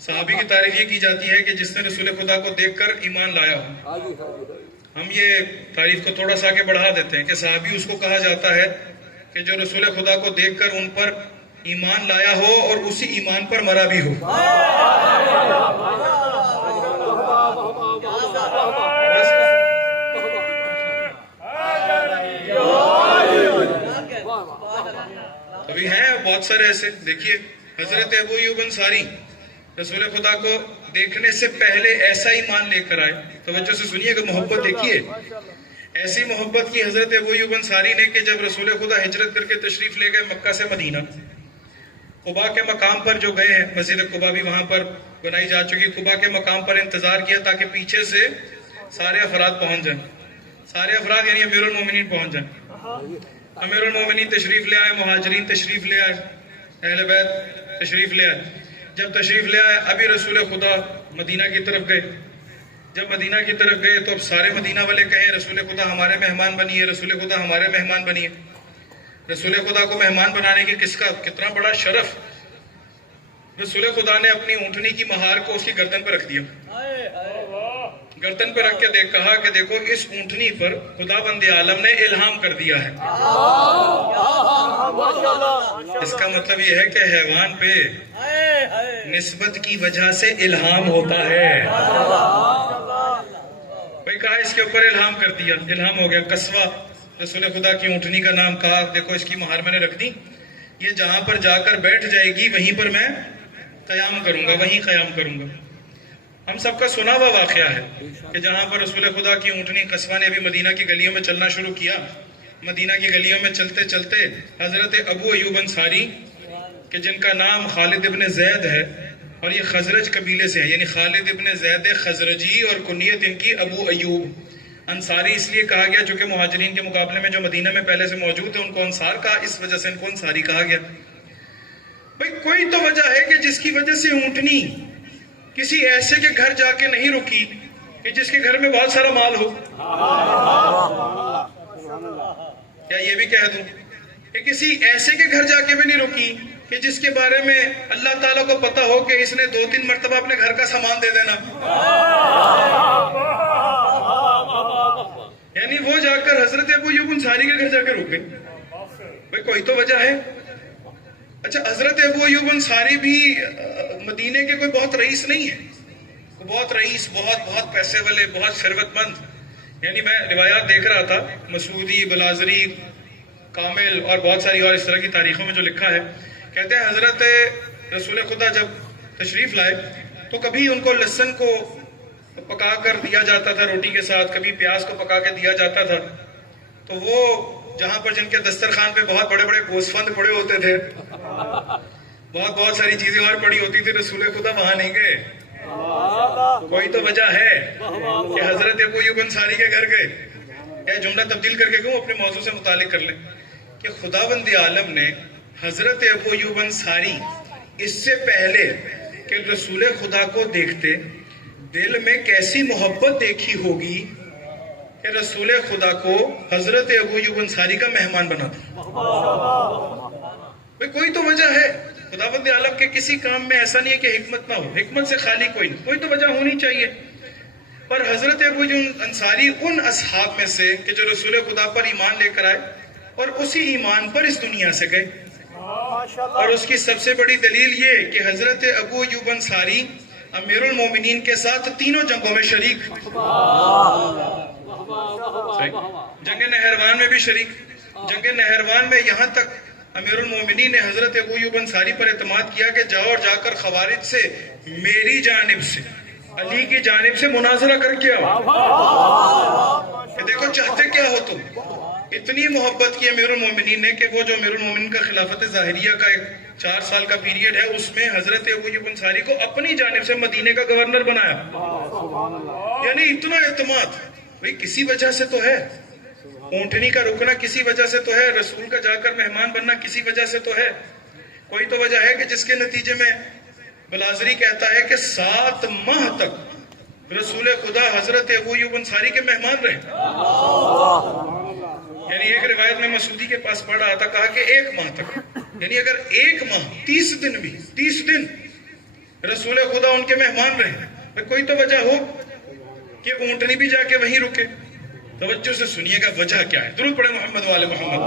صحابی کی تعریف یہ کی جاتی ہے کہ جس نے رسول خدا کو دیکھ کر ایمان لایا ہو. ہم یہ تعریف کو تھوڑا سا آگے بڑھا دیتے ہیں کہ صحابی اس کو کہا جاتا ہے کہ جو رسول خدا کو دیکھ کر ان پر ایمان لایا ہو اور اسی ایمان پر مرا بھی ہو. ابھی ہیں بہت سارے ایسے. دیکھیے حضرت ابو ایوب انصاری رسول خدا کو دیکھنے سے پہلے ایسا ایمان لے کر آئے. توجہ سے سنیے کہ محبت دیکھیے، ایسی محبت کی حضرت ابو ایوب انصاری نے کہ جب رسول خدا ہجرت کر کے تشریف لے گئے مکہ سے مدینہ، قباء کے مقام پر جو گئے ہیں، مسجد قباء بھی وہاں پر بنائی جا چکی، قباء کے مقام پر انتظار کیا تاکہ پیچھے سے سارے افراد پہنچ جائیں. سارے افراد یعنی امیر المومنین پہنچ جائیں. امیر المومنین تشریف لے آئے، مہاجرین تشریف لے آئے، اہل بیت تشریف لے آئے. جب تشریف لے آئے ابھی رسول خدا مدینہ کی طرف گئے. جب مدینہ کی طرف گئے تو اب سارے مدینہ والے کہیں رسول خدا ہمارے مہمان بنیے، رسول خدا ہمارے مہمان بنیے. رسول خدا کو مہمان بنانے کی کس کا کتنا بڑا شرف. رسول خدا نے اپنی اونٹنی کی مہار کو اس کی گردن پر رکھ دیا. گردن پر رکھ کے کہا کہ دیکھو اس اونٹنی پر خدا بند عالم نے الہام کر دیا ہے. اس کا مطلب یہ ہے کہ حیوان پہ نسبت کی وجہ سے الہام ہوتا ہے. بھائی کہا اس کے اوپر الہام کر دیا، الہام ہو گیا. قصوہ رسول خدا کی اونٹنی کا نام. کہا دیکھو اس کی مہار میں نے رکھ دی، یہ جہاں پر جا کر بیٹھ جائے گی وہیں پر میں قیام کروں گا، وہیں قیام کروں گا. ہم سب کا سنا ہوا واقعہ ہے کہ جہاں پر رسول خدا کی اونٹنی قصوہ نے ابھی مدینہ کی گلیوں میں چلنا شروع کیا. مدینہ کی گلیوں میں چلتے چلتے حضرت ابو ایوب انصاری کہ جن کا نام خالد ابن زید ہے اور یہ خزرج قبیلے سے ہے، یعنی خالد ابن زید خزرجی اور کنیت ان کی ابو ایوب انصاری اس لیے کہا گیا چونکہ مہاجرین کے مقابلے میں جو مدینہ میں پہلے سے موجود ہیں ان کو انصار کہا، اس وجہ سے ان کو انصاری کہا گیا. بھئی کوئی تو وجہ ہے کہ جس کی وجہ سے اونٹنی کسی ایسے کے گھر جا کے نہیں رکی کہ جس کے گھر میں بہت سارا مال ہو. یا یہ بھی کہہ دوں کہ کسی ایسے کے گھر جا کے بھی نہیں رکی کہ جس کے بارے میں اللہ تعالیٰ کو پتا ہو کہ اس نے 2-3 مرتبہ اپنے گھر کا سامان دے دینا. یعنی وہ جا کر حضرت ابو ایوب انصاری کے گھر جا کے رک گئے. بھئی کوئی تو وجہ ہے. اچھا حضرت ابو ایوب انصاری بھی مدینے کے کوئی بہت رئیس نہیں ہے، بہت رئیس، بہت پیسے والے، بہت ثروت مند. یعنی میں روایات دیکھ رہا تھا، مسعودی، بلازری، کامل اور بہت ساری اور اس طرح کی تاریخوں میں جو لکھا ہے، کہتے ہیں حضرت رسول خدا جب تشریف لائے تو کبھی ان کو لہسن کو پکا کر دیا جاتا تھا روٹی کے ساتھ، کبھی پیاز کو پکا کے دیا جاتا تھا. تو وہ جہاں پر جن کے دسترخوان پہ بہت بڑے بڑے گوسفند پڑے ہوتے تھے، بہت ساری چیزیں اور پڑی ہوتی تھی، رسول خدا وہاں نہیں گئے. کوئی تو وجہ ہے کہ حضرت ابو ایوب انصاری کے گھر گئے. یہ جملہ تبدیل کر کے کیوں اپنے موضوع سے متعلق کر لیں کہ خداوند عالم نے حضرت ابو ایوب انصاری اس سے پہلے کہ رسول خدا کو دیکھتے دل میں کیسی محبت دیکھی ہوگی کہ رسول خدا کو حضرت ابو ایوب انصاری کا مہمان بنا دیا. کوئی تو وجہ ہے. خداوند عالم کے کسی کام میں ایسا نہیں ہے کہ حکمت نہ ہو، حکمت سے خالی کوئی تو وجہ ہونی چاہیے. پر حضرت ابو ایوب انصاری ان اصحاب میں سے کہ جو رسول خدا پر ایمان لے کر آئے اور اسی ایمان پر اس دنیا سے گئے. اور اس کی سب سے بڑی دلیل یہ کہ حضرت ابو ایوب انصاری امیر المومنین کے ساتھ تینوں جنگوں میں شریک، جنگ نہروان میں بھی شریک. جنگ نہروان میں یہاں تک امیر المومنین نے حضرت ابو ایوب انصاری پر اعتماد کیا کہ جاؤ اور جا کر خوارج سے میری جانب سے علی کی جانب سے مناظرہ کر کے آؤ کہ دیکھو چاہتے کیا ہو تم. اتنی محبت کی امیر المومنین نے کہ وہ جو امیر المومنین کا خلافت ظاہریہ کا ایک 4 سال کا پیریڈ ہے اس میں حضرت ابو ایوب انصاری کو اپنی جانب سے مدینے کا گورنر بنایا. یعنی اتنا اعتماد. بھئی کسی وجہ سے تو ہے, اونٹنی کا رکنا کسی وجہ سے تو ہے, رسول کا جا کر مہمان بننا کسی وجہ سے تو ہے. کوئی تو وجہ ہے کہ جس کے نتیجے میں بلازری کہتا ہے کہ 7 ماہ تک رسول خدا حضرت ابو ایوب انصاری کے مہمان رہے. یعنی ایک روایت میں مسعودی کے پاس پڑھ رہا تھا, کہا کہ 1 ماہ تک, یعنی اگر 1 ماہ 30 دن بھی 30 دن رسول خدا ان کے مہمان رہے, کوئی تو وجہ ہو کہ اونٹنی بھی جا کے وہیں رکے. توجہ سے سنیے گا وجہ کیا ہے. درود پڑھے محمد والے محمد.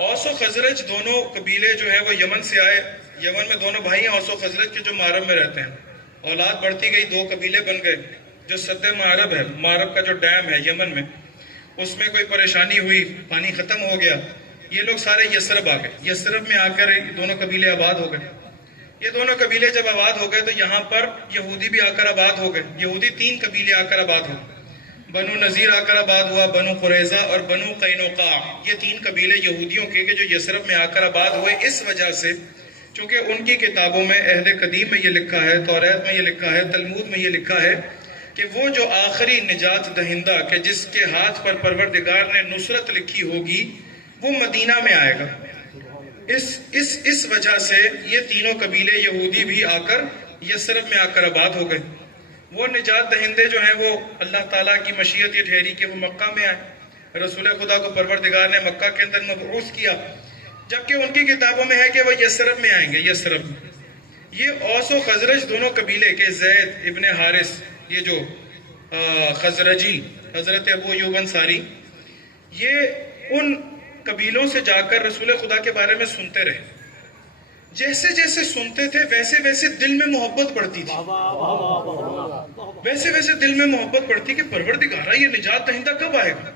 اوس و خزرج دونوں قبیلے جو ہیں وہ یمن سے آئے. یمن میں دونوں بھائی ہیں اوس و خزرج کے جو معرب میں رہتے ہیں. اولاد بڑھتی گئی, 2 قبیلے بن گئے. جو سد معرب ہے, معرب کا جو ڈیم ہے یمن میں, اس میں کوئی پریشانی ہوئی, پانی ختم ہو گیا. یہ لوگ سارے یثرب آ گئے. یثرب میں آ کر دونوں قبیلے آباد ہو گئے. یہ دونوں قبیلے جب آباد ہو گئے تو یہاں پر یہودی بھی آ کر آباد ہو گئے. یہودی 3 قبیلے آ کر آباد ہو گئے. بنو نذیر آ کر آباد ہوا, بنو قریظہ اور بنو قینوقاع. یہ 3 قبیلے یہودیوں کے جو یثرب میں آ کر آباد ہوئے. اس وجہ سے چونکہ ان کی کتابوں میں عہد قدیم میں یہ لکھا ہے, توریت میں یہ لکھا ہے, تلمود میں یہ لکھا ہے کہ وہ جو آخری نجات دہندہ کہ جس کے ہاتھ پر پروردگار نے نصرت لکھی ہوگی وہ مدینہ میں آئے گا. اس وجہ سے یہ تینوں قبیلے یہودی بھی آ کر یثرب میں آ کر آباد ہو گئے. وہ نجات دہندے جو ہیں وہ اللہ تعالیٰ کی مشیت یہ ٹھہری کہ وہ مکہ میں آئے. رسول خدا کو پروردگار نے مکہ کے اندر مبعوث کیا, جبکہ ان کی کتابوں میں ہے کہ وہ یثرب میں آئیں گے. یثرب یہ اوس و خزرج دونوں قبیلے کے زید ابن حارث, یہ جو خزرجی حضرت ابو ایوب انصاری, یہ ان قبیلوں سے جا کر رسول خدا کے بارے میں سنتے رہے. جیسے جیسے سنتے تھے ویسے ویسے دل میں محبت بڑھتی تھی. ویسے ویسے دل میں محبت بڑھتی کہ پروردگارہ یہ نجات دہندہ کب آئے گا.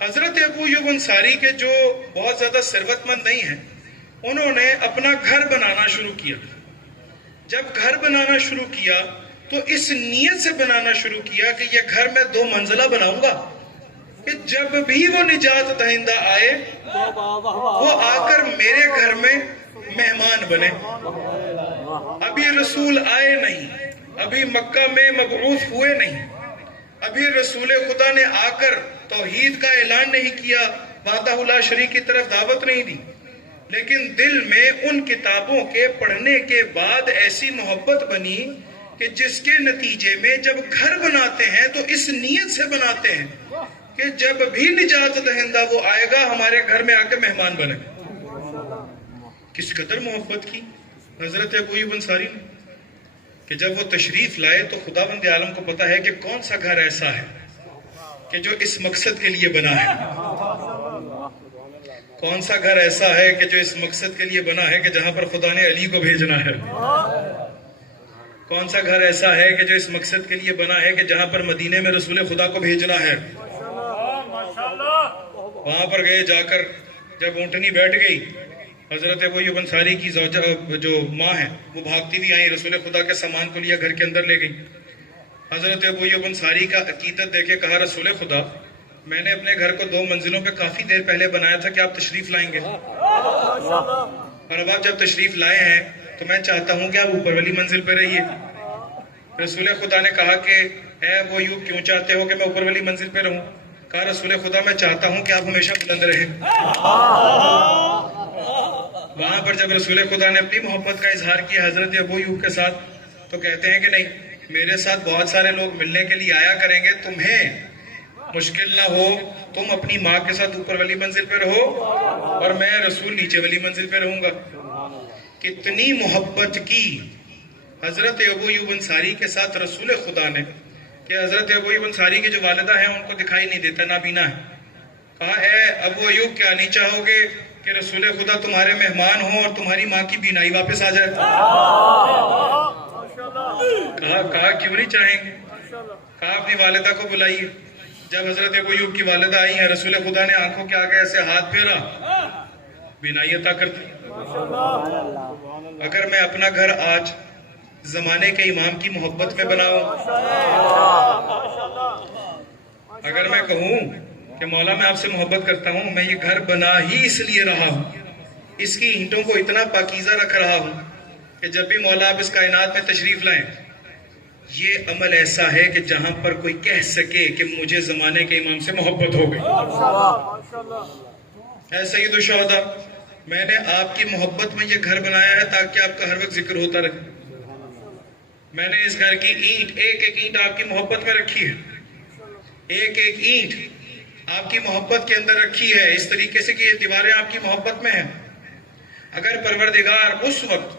حضرت ابو ایوب انصاری کے جو بہت زیادہ ثروت مند نہیں ہیں, انہوں نے اپنا گھر بنانا شروع کیا. جب گھر بنانا شروع کیا تو اس نیت سے بنانا شروع کیا کہ یہ گھر میں 2 منزلہ بناؤں گا کہ جب بھی وہ نجات دہندہ آئے وہ آ کر میرے گھر میں مہمان بنے. ابھی رسول آئے نہیں, ابھی مکہ میں مبعوث ہوئے نہیں, ابھی رسول خدا نے آ کر توحید کا اعلان نہیں کیا, وحدہ لا شریک کی طرف دعوت نہیں دی, لیکن دل میں ان کتابوں کے پڑھنے کے بعد ایسی محبت بنی کہ جس کے نتیجے میں جب گھر بناتے ہیں تو اس نیت سے بناتے ہیں کہ جب بھی نجات دہندہ وہ آئے گا ہمارے گھر میں آ کے مہمان بنے. کس قدر محبت کی حضرت ابو ایوب انصاری نے کہ جب وہ تشریف لائے تو خداوند عالم کو پتا ہے کہ کون سا گھر ایسا ہے کہ جو اس مقصد کے لیے بنا ہے. کون سا گھر ایسا ہے کہ جو اس مقصد کے لیے بنا ہے کہ جہاں پر خدا نے علی کو بھیجنا ہے. کون سا گھر ایسا ہے کہ جو اس مقصد کے لیے بنا ہے کہ جہاں پر مدینے میں رسول خدا کو بھیجنا ہے. وہاں پر گئے, جا کر جب اونٹنی بیٹھ گئی, حضرت ابو ایوب انصاری کی زوجہ جو ماں ہے وہ بھاگتی بھی آئی, رسول خدا کے سامان کو لیا گھر کے اندر لے گئی. حضرت ابو ایوب انصاری کا عقیدت دیکھے کہا رسول خدا میں نے اپنے گھر کو 2 منزلوں پہ کافی دیر پہلے بنایا تھا کہ آپ تشریف لائیں گے, اور اب آپ جب تشریف لائے ہیں تو میں چاہتا ہوں کہ آپ اوپر والی منزل پہ رہیے. رسول خدا نے کہا کہ اے ابو ایوب کیوں چاہتے ہو کہ میں اوپر والی منزل پہ رہوں. کہا رسول خدا میں چاہتا ہوں کہ آپ ہمیشہ بلند رہیں. وہاں پر جب رسول خدا نے اپنی محبت کا اظہار کیا حضرت ابو ایوب کے ساتھ تو کہتے ہیں کہ نہیں, میرے ساتھ بہت سارے لوگ ملنے کے لیے آیا کریں گے, تمہیں مشکل نہ ہو, تم اپنی ماں کے ساتھ اوپر والی منزل پہ رہو اور میں رسول نیچے والی منزل پہ رہوں گا. کتنی محبت کی حضرت ابو ایوب انصاری کے ساتھ رسول خدا نے کہ حضرت ابو ایوب انصاری کی جو والدہ ہیں ان کو دکھائی نہیں دیتا, نابینا ہے. کہا اے ابو ایوب کیا نہیں چاہو گے کہ رسول خدا تمہارے مہمان ہوں اور تمہاری ماں کی بینائی واپس آ جائے. کہا کیوں نہیں چاہیں گے. کہا اپنی والدہ کو بلائیے. جب حضرت ابو ایوب کی والدہ آئی ہیں رسول خدا نے آنکھوں کے آگے ایسے ہاتھ پھیرا, بینائی عطا کر دی. اگر میں اپنا گھر آج زمانے کے امام کی محبت میں بناؤں، اگر میں کہوں کہ مولا میں آپ سے محبت کرتا ہوں، میں یہ گھر بنا ہی اس لیے رہا ہوں، اس کی اینٹوں کو اتنا پاکیزہ رکھ رہا ہوں کہ جب بھی مولا آپ اس کائنات میں تشریف لائیں، یہ عمل ایسا ہے کہ جہاں پر کوئی کہہ سکے کہ مجھے زمانے کے امام سے محبت ہو گئی۔ اے سید الشہداء، میں نے آپ کی محبت میں یہ گھر بنایا ہے تاکہ آپ کا ہر وقت ذکر ہوتا رہے۔ میں نے اس گھر کی اینٹ، ایک ایک اینٹ آپ کی محبت میں رکھی ہے، ایک ایک اینٹ آپ کی محبت کے اندر رکھی ہے، اس طریقے سے کہ یہ دیواریں آپ کی محبت میں ہیں۔ اگر پروردگار اس وقت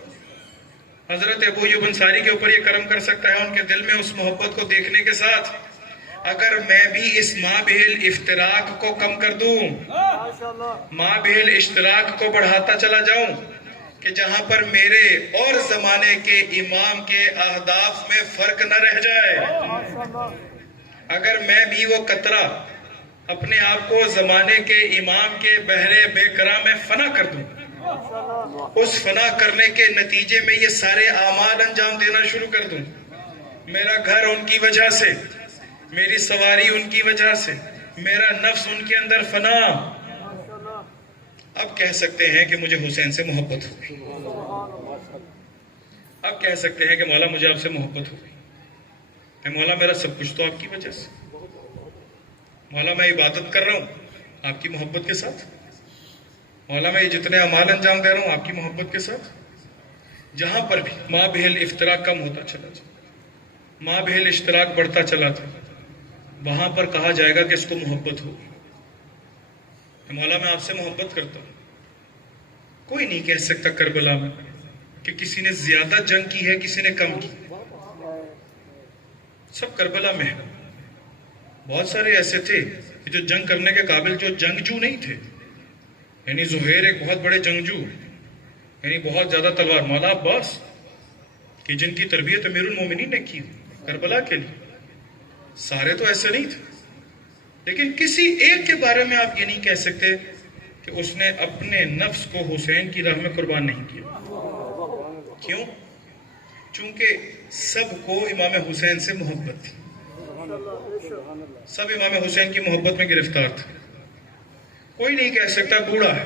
حضرت ابو ایوب انصاری کے اوپر یہ کرم کر سکتا ہے، ان کے دل میں اس محبت کو دیکھنے کے ساتھ، اگر میں بھی اس مابہل افتراق کو کم کر دوں، مابہل اشتراک کو بڑھاتا چلا جاؤں کہ جہاں پر میرے اور زمانے کے امام کے اہداف میں فرق نہ رہ جائے، اگر میں بھی وہ قطرہ اپنے آپ کو زمانے کے امام کے بحر بے کرا میں فنا کر دوں، اس فنا کرنے کے نتیجے میں یہ سارے اعمال انجام دینا شروع کر دوں، میرا گھر ان کی وجہ سے، میری سواری ان کی وجہ سے، میرا نفس ان کے اندر فنا، اب کہہ سکتے ہیں کہ مجھے حسین سے محبت ہو گئی، اب کہہ سکتے ہیں کہ مولا مجھے آپ سے محبت ہو گئی۔ اے مولا میرا سب کچھ تو آپ کی وجہ سے، مولا میں عبادت کر رہا ہوں آپ کی محبت کے ساتھ، مولا میں یہ جتنے اعمال انجام دے رہا ہوں آپ کی محبت کے ساتھ۔ جہاں پر بھی مابہل افتراق کم ہوتا چلا جائے، مابہل اشتراک بڑھتا چلا جائے، وہاں پر کہا جائے گا کہ اس کو محبت ہوگی۔ مولا میں آپ سے محبت کرتا ہوں۔ کوئی نہیں کہہ سکتا کربلا میں کہ کسی نے زیادہ جنگ کی ہے، کسی نے کم کی، سب کربلا میں ہے۔ بہت سارے ایسے تھے کہ جو جنگ کرنے کے قابل، جو جنگجو نہیں تھے، یعنی زہیر ایک بہت بڑے جنگجو، یعنی بہت زیادہ تلوار، مولا عباس کہ جن کی تربیت امیر المومنین نے کی کربلا کے لیے، سارے تو ایسے نہیں تھے، لیکن کسی ایک کے بارے میں آپ یہ نہیں کہہ سکتے کہ اس نے اپنے نفس کو حسین کی راہ میں قربان نہیں کیا۔ کیوں؟ چونکہ سب کو امام حسین سے محبت تھی، سب امام حسین کی محبت میں گرفتار تھے۔ کوئی نہیں کہہ سکتا بوڑھا ہے،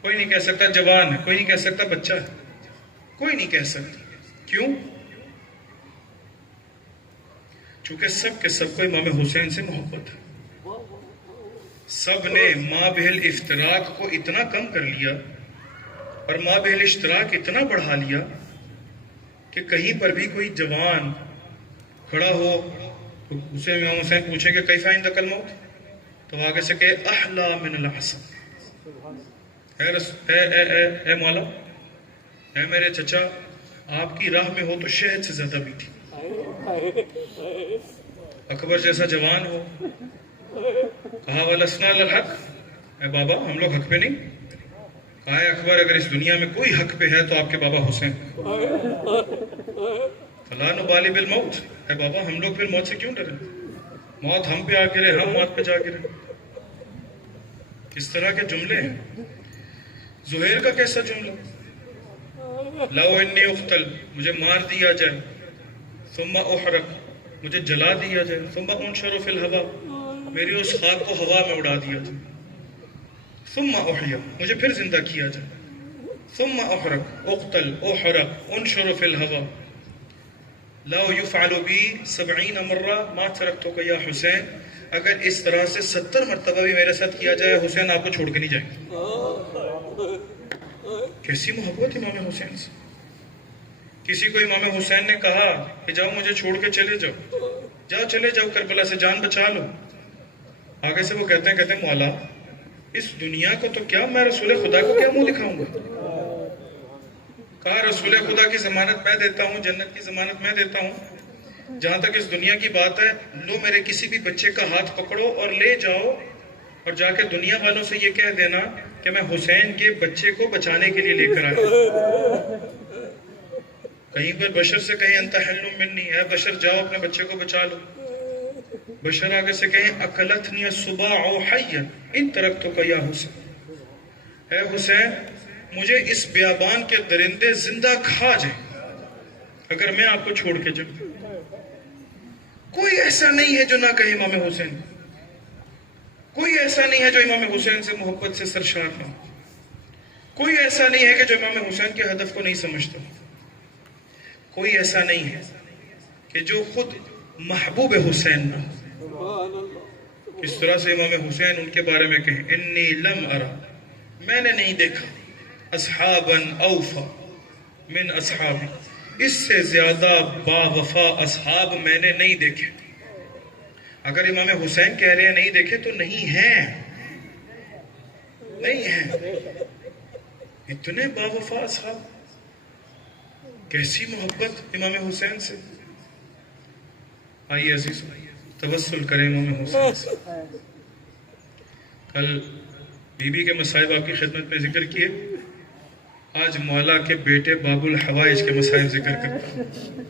کوئی نہیں کہہ سکتا جوان ہے، کوئی نہیں کہہ سکتا بچہ ہے، کوئی نہیں کہہ سکتا۔ کیوں؟ چونکہ سب کے سب کو امام حسین سے محبت ہے۔ سب نے مابہل افتراق کو اتنا کم کر لیا اور مابہل اشتراک اتنا بڑھا لیا کہ کہیں پر بھی کوئی جوان کھڑا ہو تو اسے امام حسین پوچھیں کہ کیفا عندک الموت، تو آگے سے کہ احلا من الحسن، اے مولا، اے میرے چچا، آپ کی راہ میں ہو تو شہد سے زیادہ میٹھی۔ اکبر جیسا جوان ہو، کہا وَلَسْنَا لَلْحَقِّ، اے بابا ہم لوگ حق پہ نہیں۔ کہا ہے اکبر اگر اس دنیا میں کوئی حق پہ ہے تو آپ کے بابا حسین۔ فَلَا نُبَالِي بِالْمَوْتِ، اے بابا ہم لوگ پھر موت سے کیوں ڈریں، موت ہم پہ آ گرے، ہم موت پہ جا گرے۔ اس طرح کے جملے ہیں۔ زہیر کا کیسا جملہ، لَوْ إِنِّي اُقْتَلْ، مجھے مار دیا جائے، ثُمَّ أُحْرَقْ، مجھے جلا دیا جائے، ثُمَّ أُنشَرُ فِي الْهَوَىٰ، میری اس خاک کو ہوا میں اڑا دیا جائے، ثُمَّ أُحْيَا، مجھے پھر زندہ کیا جائے، ثُمَّ أُحْرَقْ، اُقْتَلْ أُحْرَقْ أُنشَرُ فِي الْهَوَىٰ، لَوْ يُفْعَلُ بِي 70 مرة ما تركتك يا حسین، اگر اس طرح سے 70 مرتبہ بھی میرے ساتھ کیا جائے حسین آپ کو چھوڑ کے نہیں جائیں گے۔ کیسی محبت امام حسین سے۔ کسی کو امام حسین نے کہا کہ جاؤ مجھے چھوڑ کے چلے جاؤ، جاؤ چلے جاؤ کربلا سے، جان بچا لو۔ آگے سے وہ کہتے ہیں مولا اس دنیا کو تو کیا، میں رسول خدا کو کیا منہ دکھاؤں گا۔ کہا رسول خدا کی ضمانت میں دیتا ہوں، جنت کی ضمانت میں دیتا ہوں، جہاں تک اس دنیا کی بات ہے لو میرے کسی بھی بچے کا ہاتھ پکڑو اور لے جاؤ اور جا کے دنیا والوں سے یہ کہہ دینا کہ میں حسین کے بچے کو بچانے کے لیے لے کر آیا۔ کہیں پر بشر سے کہیں انت حل منی، ہے بشر جاؤ اپنے بچے کو بچا لو۔ بشر آگے سے کہیں اکلتنی الصباع حیا ان ترکتک یا حسین، اے حسین مجھے اس بیابان کے درندے زندہ کھا جائیں اگر میں آپ کو چھوڑ کے جاؤں. کوئی ایسا نہیں ہے جو نہ کہے امام حسین. کوئی ایسا نہیں ہے جو امام حسین سے محبت سے سرشار نہ ہو. کوئی ایسا نہیں ہے کہ جو امام حسین کے ہدف کو نہیں سمجھتا. کوئی ایسا نہیں ہے کہ جو خود محبوب حسین نہ ہو. اس طرح سے امام حسین ان کے بارے میں کہیں انی لم ارا، میں نے نہیں دیکھا اصحابا اوفا من اصحابی، اس سے زیادہ با وفا اصحاب میں نے نہیں دیکھے. اگر امام حسین کہہ رہے ہیں نہیں دیکھے تو نہیں ہیں، نہیں ہیں. اتنے با وفا اصحاب، کیسی محبت امام حسین سے. آئیے عزیز توسل کریں امام حسین سے. کل بی بی کے مصائب آپ کی خدمت میں ذکر کیے، آج مولا کے بیٹے باب الحوائج کے مصائب ذکر کرتا ہوں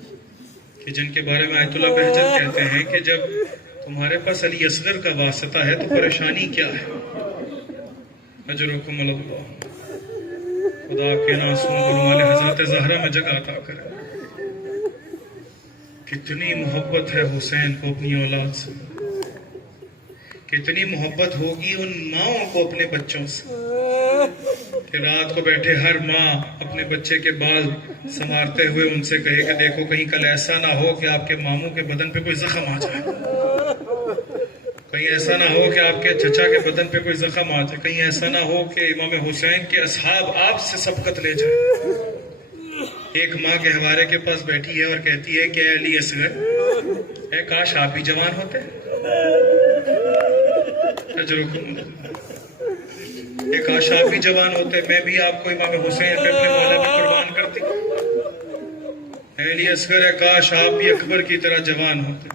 کہ جن کے بارے میں آیت اللہ بہجت کہتے ہیں کہ جب تمہارے پاس علی اصغر کا واسطہ ہے تو پریشانی کیا ہے. اجرکم اللہ، خدا کے ناسون گلوال حضرت زہرا میں جگہ عطا کرے. کتنی محبت ہے حسین کو اپنی اولاد سے، کتنی محبت ہوگی ان ماؤں کو اپنے بچوں سے کہ رات کو بیٹھے ہر ماں اپنے بچے کے بال سنوارتے ہوئے ان سے کہے کہ دیکھو کہیں کل ایسا نہ ہو کہ آپ کے ماموں کے بدن پہ کوئی زخم آ جائے، کہیں ایسا نہ ہو کہ آپ کے چچا کے بدن پہ کوئی زخم آ جائے، کہیں ایسا نہ ہو کہ امام حسین کے اصحاب آپ سے سبقت لے جائے. ایک ماں کے حوالے کے پاس بیٹھی ہے اور کہتی ہے کہ اے علی اصغر، اے کاش آپ بھی جوان ہوتے. اے کاش آپ بھی جوان ہوتے، میں بھی آپ کو امام حسین پہ اپنے مولا میں قربان کرتی. اے علی اصغر، اے کاش آپ بھی اکبر کی طرح جوان ہوتے،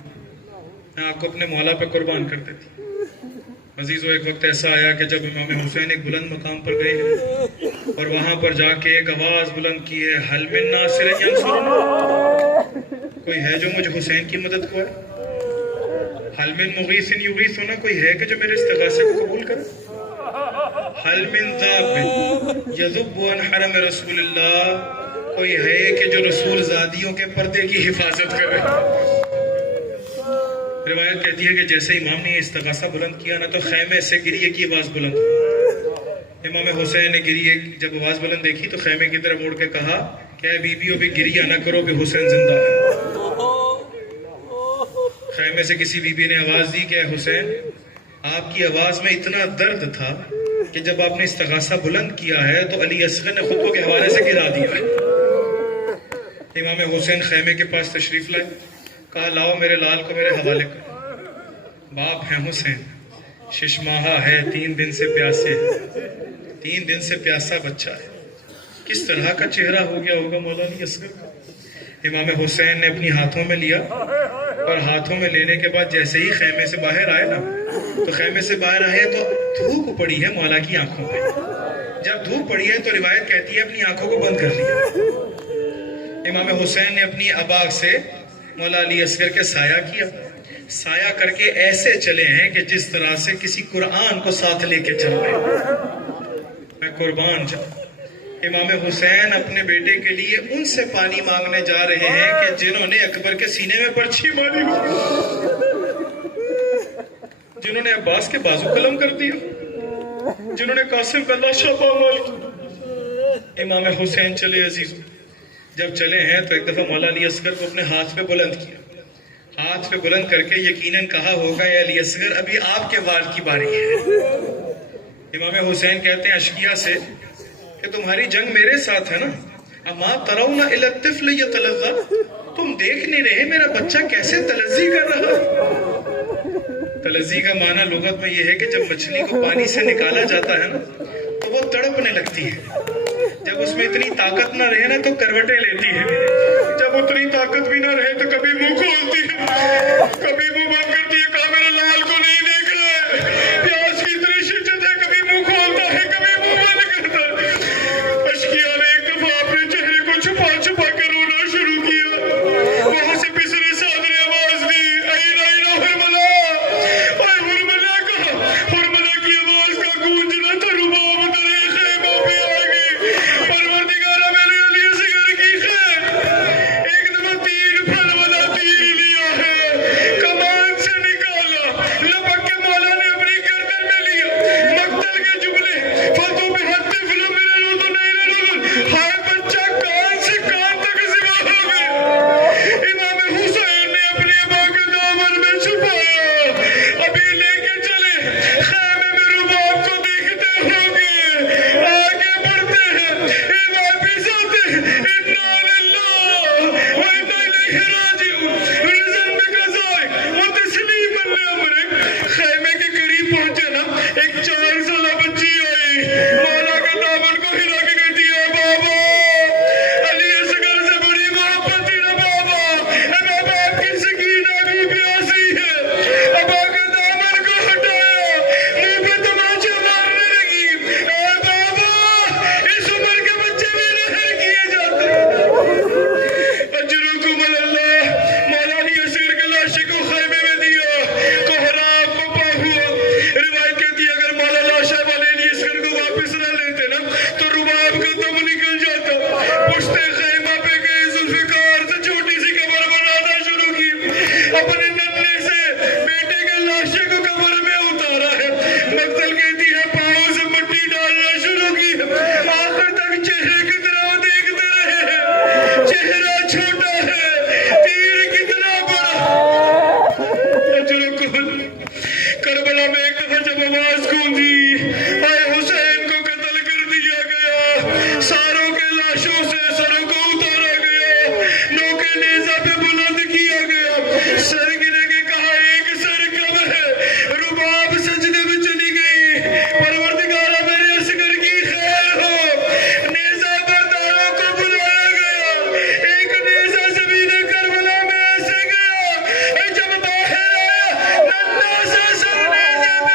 میں آپ کو اپنے مولا پہ قربان کر دیتی. عزیزو، ایک وقت ایسا آیا کہ جب امام حسین ایک بلند مقام پر گئے ہیں اور وہاں پر جا کے ایک آواز بلند کی ہے، حل من ناصر ینصرنا، کوئی ہے جو مجھ حسین کی مدد کو ہے؟ حل من مغیث یغیثنا، کوئی ہے کہ جو میرے استغاثے کو قبول کرے؟ حل من ذاب یذب عن حرم رسول اللہ، کوئی ہے کہ جو رسول زادیوں کے پردے کی حفاظت کرے؟ روایت کہتی ہے کہ جیسے امام نے استغاثہ بلند کیا نا تو خیمے سے گریے کی آواز بلند ہوئی. امام حسین نے گریے جب آواز بلند دیکھی تو خیمے کی طرف مڑ کے کہا کہ اے بیویوں بھی گریہ نہ کرو کہ حسین زندہ ہے. خیمے سے کسی بیوی نے آواز دی کہ اے حسین، آپ کی آواز میں اتنا درد تھا کہ جب آپ نے استغاثہ بلند کیا ہے تو علی اصغر نے خود کو کے حوالے سے گرا دیا. امام حسین خیمے کے پاس تشریف لائے، کہا لاؤ میرے لال کو میرے حوالے کر. باپ ہے حسین، شش ماہا ہے، 3 دن سے پیاسے، 3 دن سے پیاسا بچہ ہے. کس طرح کا چہرہ ہو گیا ہوگا مولا علی اصغر کا. امام حسین نے اپنی ہاتھوں میں لیا اور ہاتھوں میں لینے کے بعد جیسے ہی خیمے سے باہر آئے نا تو خیمے سے باہر آئے تو دھوپ پڑی ہے مولا کی آنکھوں پہ. جب دھوپ پڑی ہے تو روایت کہتی ہے اپنی آنکھوں کو بند کر لیا. امام حسین نے اپنی اباغ سے مولا علی اصغر کے سایہ کیا، سایہ کر کے ایسے چلے ہیں کہ جس طرح سے کسی قرآن کو ساتھ لے کے چل رہے ہیں. میں قربان جاؤں. امام حسین اپنے بیٹے کے لیے ان سے پانی مانگنے جا رہے ہیں کہ جنہوں نے اکبر کے سینے میں پرچھی ماری، جنہوں نے عباس کے بازو قلم کر دیا، جنہوں نے قاسم کا لاشا پامال کی. امام حسین چلے عزیز. جب چلے ہیں تو ایک دفعہ مولا علی اصغر کو اپنے ہاتھ پہ بلند کیا. ہاتھ پہ بلند کر کے یقیناً کہا ہوگا اے علی اصغر ابھی آپ کے وال کی باری ہے. امام حسین کہتے ہیں اشقیاء سے کہ تمہاری جنگ میرے ساتھ ہے نا. اما ترون الی الطفل یتلذذ، تم دیکھ نہیں رہے میرا بچہ کیسے تلذی کر رہا ہے. تلذی کا معنی لغت میں یہ ہے کہ جب مچھلی کو پانی سے نکالا جاتا ہے نا تو وہ تڑپنے لگتی ہے. جب اس میں اتنی طاقت نہ رہے نا تو کروٹیں لیتی ہے. جب اتنی طاقت بھی نہ رہے تو کبھی منہ کھولتی ہے، کبھی منہ بند کرتی ہے. کہا میرے لال کو نہیں دیکھ رہے، پیاس کی اتنی شدت ہے، کبھی منہ کھولتا ہے کبھی منہ بند کرتا ہے. اشقیاء نے ایک دفعہ اپنے چہرے کو چھپا چھپا کر رونا شروع کیا. وہاں سے پسرے ساتھ نے آواز دی اینا اینا حرملہ. اور حرملہ کہا، حرملہ کی آواز کا گونجنا تھا رباب درے خیموں پہ آ گئی.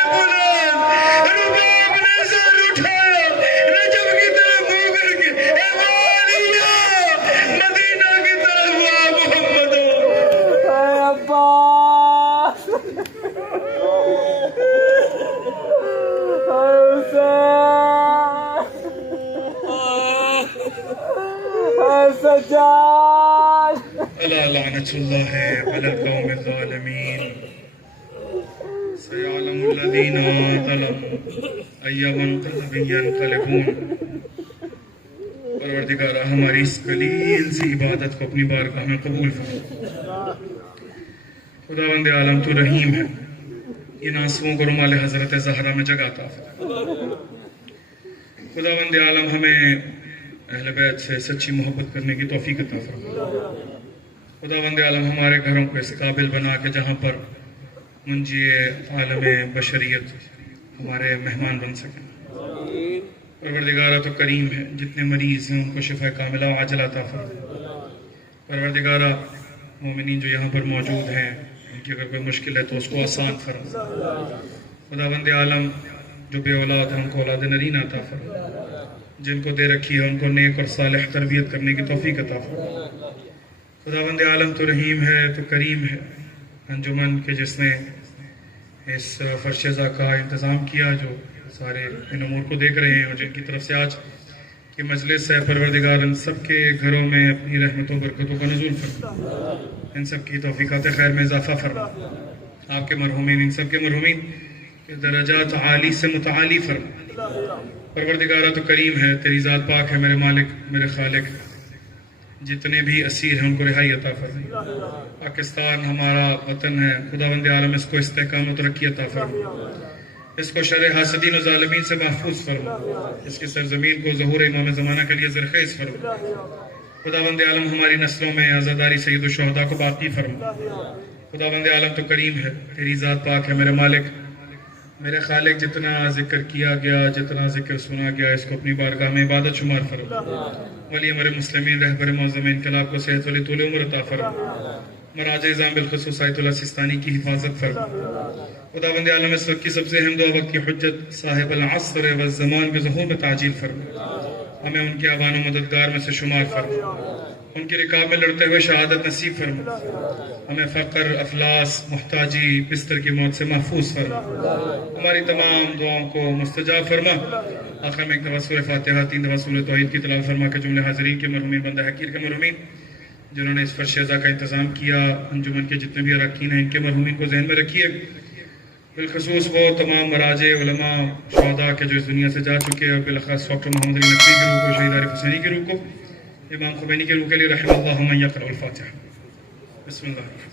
بلند رباب نے سر اٹھایا رجب کی طرف منہ کر کے اے والیہ مدینہ کی طرف آ محمد اے عباس اے حسین اے سجاد الا لعنت اللہ علی القوم الظالمین سیعلم الذین ظلموا ای منقلب ینقلبون پروردگارہ ہماری اس قلیل سی عبادت کو اپنی بارگاہ میں قبول فرما خداوند عالم تو رحیم ہے ان آنسوؤں کو رومال حضرت زہرا میں جگہ عطا فرما خداوند عالم ہمیں اہل بیت سے سچی محبت کرنے کی توفیق عطا فرما خداوند عالم ہمارے گھروں کو اس قابل بنا کے جہاں پر منجی عالم بشریت ہمارے مہمان بن سکیں پروردگارہ تو کریم ہے جتنے مریض ہیں ان کو شفا کاملہ عاجلہ عطا فرما پروردگارہ مومنین جو یہاں پر موجود ہیں ان کی اگر کوئی مشکل ہے تو اس کو آسان فرما خداوند عالم جو بے اولاد ہیں ان کو اولاد نرین عطا فرما جن کو دے رکھی ہے ان کو نیک اور صالح تربیت کرنے کی توفیق عطا فرما خداوند عالم تو رحیم ہے تو کریم ہے انجمن کے جس نے اس فرشزہ کا انتظام کیا جو سارے ان امور کو دیکھ رہے ہیں اور جن کی طرف سے آج کی مجلس ہے پروردگار ان سب کے گھروں میں اپنی رحمتوں برکتوں کا نزول فرما ان سب کی توفیقات خیر میں اضافہ فرما آپ کے مرحومین ان سب کے مرحومین کے درجات عالی سے متعالی فرما پروردگارہ تو کریم ہے تیری ذات پاک ہے میرے مالک میرے خالق جتنے بھی اسیر ہیں ان کو رہائی عطا فرما پاکستان ہمارا وطن ہے خداوند عالم اس کو استحکام و ترقی عطا فرما اس کو شر حاسدین و ظالمین سے محفوظ فرما اس کی سرزمین کو ظہور امام زمانہ کے لیے زرخیز فرما خداوند عالم ہماری نسلوں میں عزاداری سید الشہداء کو باقی فرما خداوند عالم تو کریم ہے تیری ذات پاک ہے میرے مالک میرے خالق جتنا ذکر کیا گیا جتنا ذکر سنا گیا اس کو اپنی بارگاہ میں عبادت شمار فرما ولی امر مسلمین رہبر معظم انقلاب کو صحت ولی طول عمر عطا فرما مراجع اعظام بالخصوص آیت اللہ سستانی کی حفاظت فرما خداوند عالم اس وقت کی سب سے اہم دعا وقت کی حجت صاحب العصر والزمان کے ظہور میں تعجیل فرما ہمیں ان کے اعوان و مددگار میں سے شمار فرما ان کی رکاب میں لڑتے ہوئے شہادت نصیب فرما ہمیں فقر افلاس محتاجی بستر کی موت سے محفوظ فرما ہماری تمام دعاؤں کو مستجاب فرما آخر میں ایک دفعہ سورہ فاتحہ 3 دفعہ سورہ توحید کی تلاوت فرما کے جملے حاضرین کے مرحومین بندہ حقیر کے مرحومین جنہوں نے اس فرشیزہ کا انتظام کیا انجمن کے جتنے بھی اراکین ہیں ان کے مرحومین کو ذہن میں رکھیے بالخصوص وہ تمام مراجع علماء شہداء کے جو اس دنیا سے جا چکے اور بالاخص ڈاکٹر محمد علی نقوی کی روح کو شہید عارف حسینی کی روح کو امام خمینی کی روح کے لیے رحم اللہ من یقرأ الفاتحہ بسم اللہ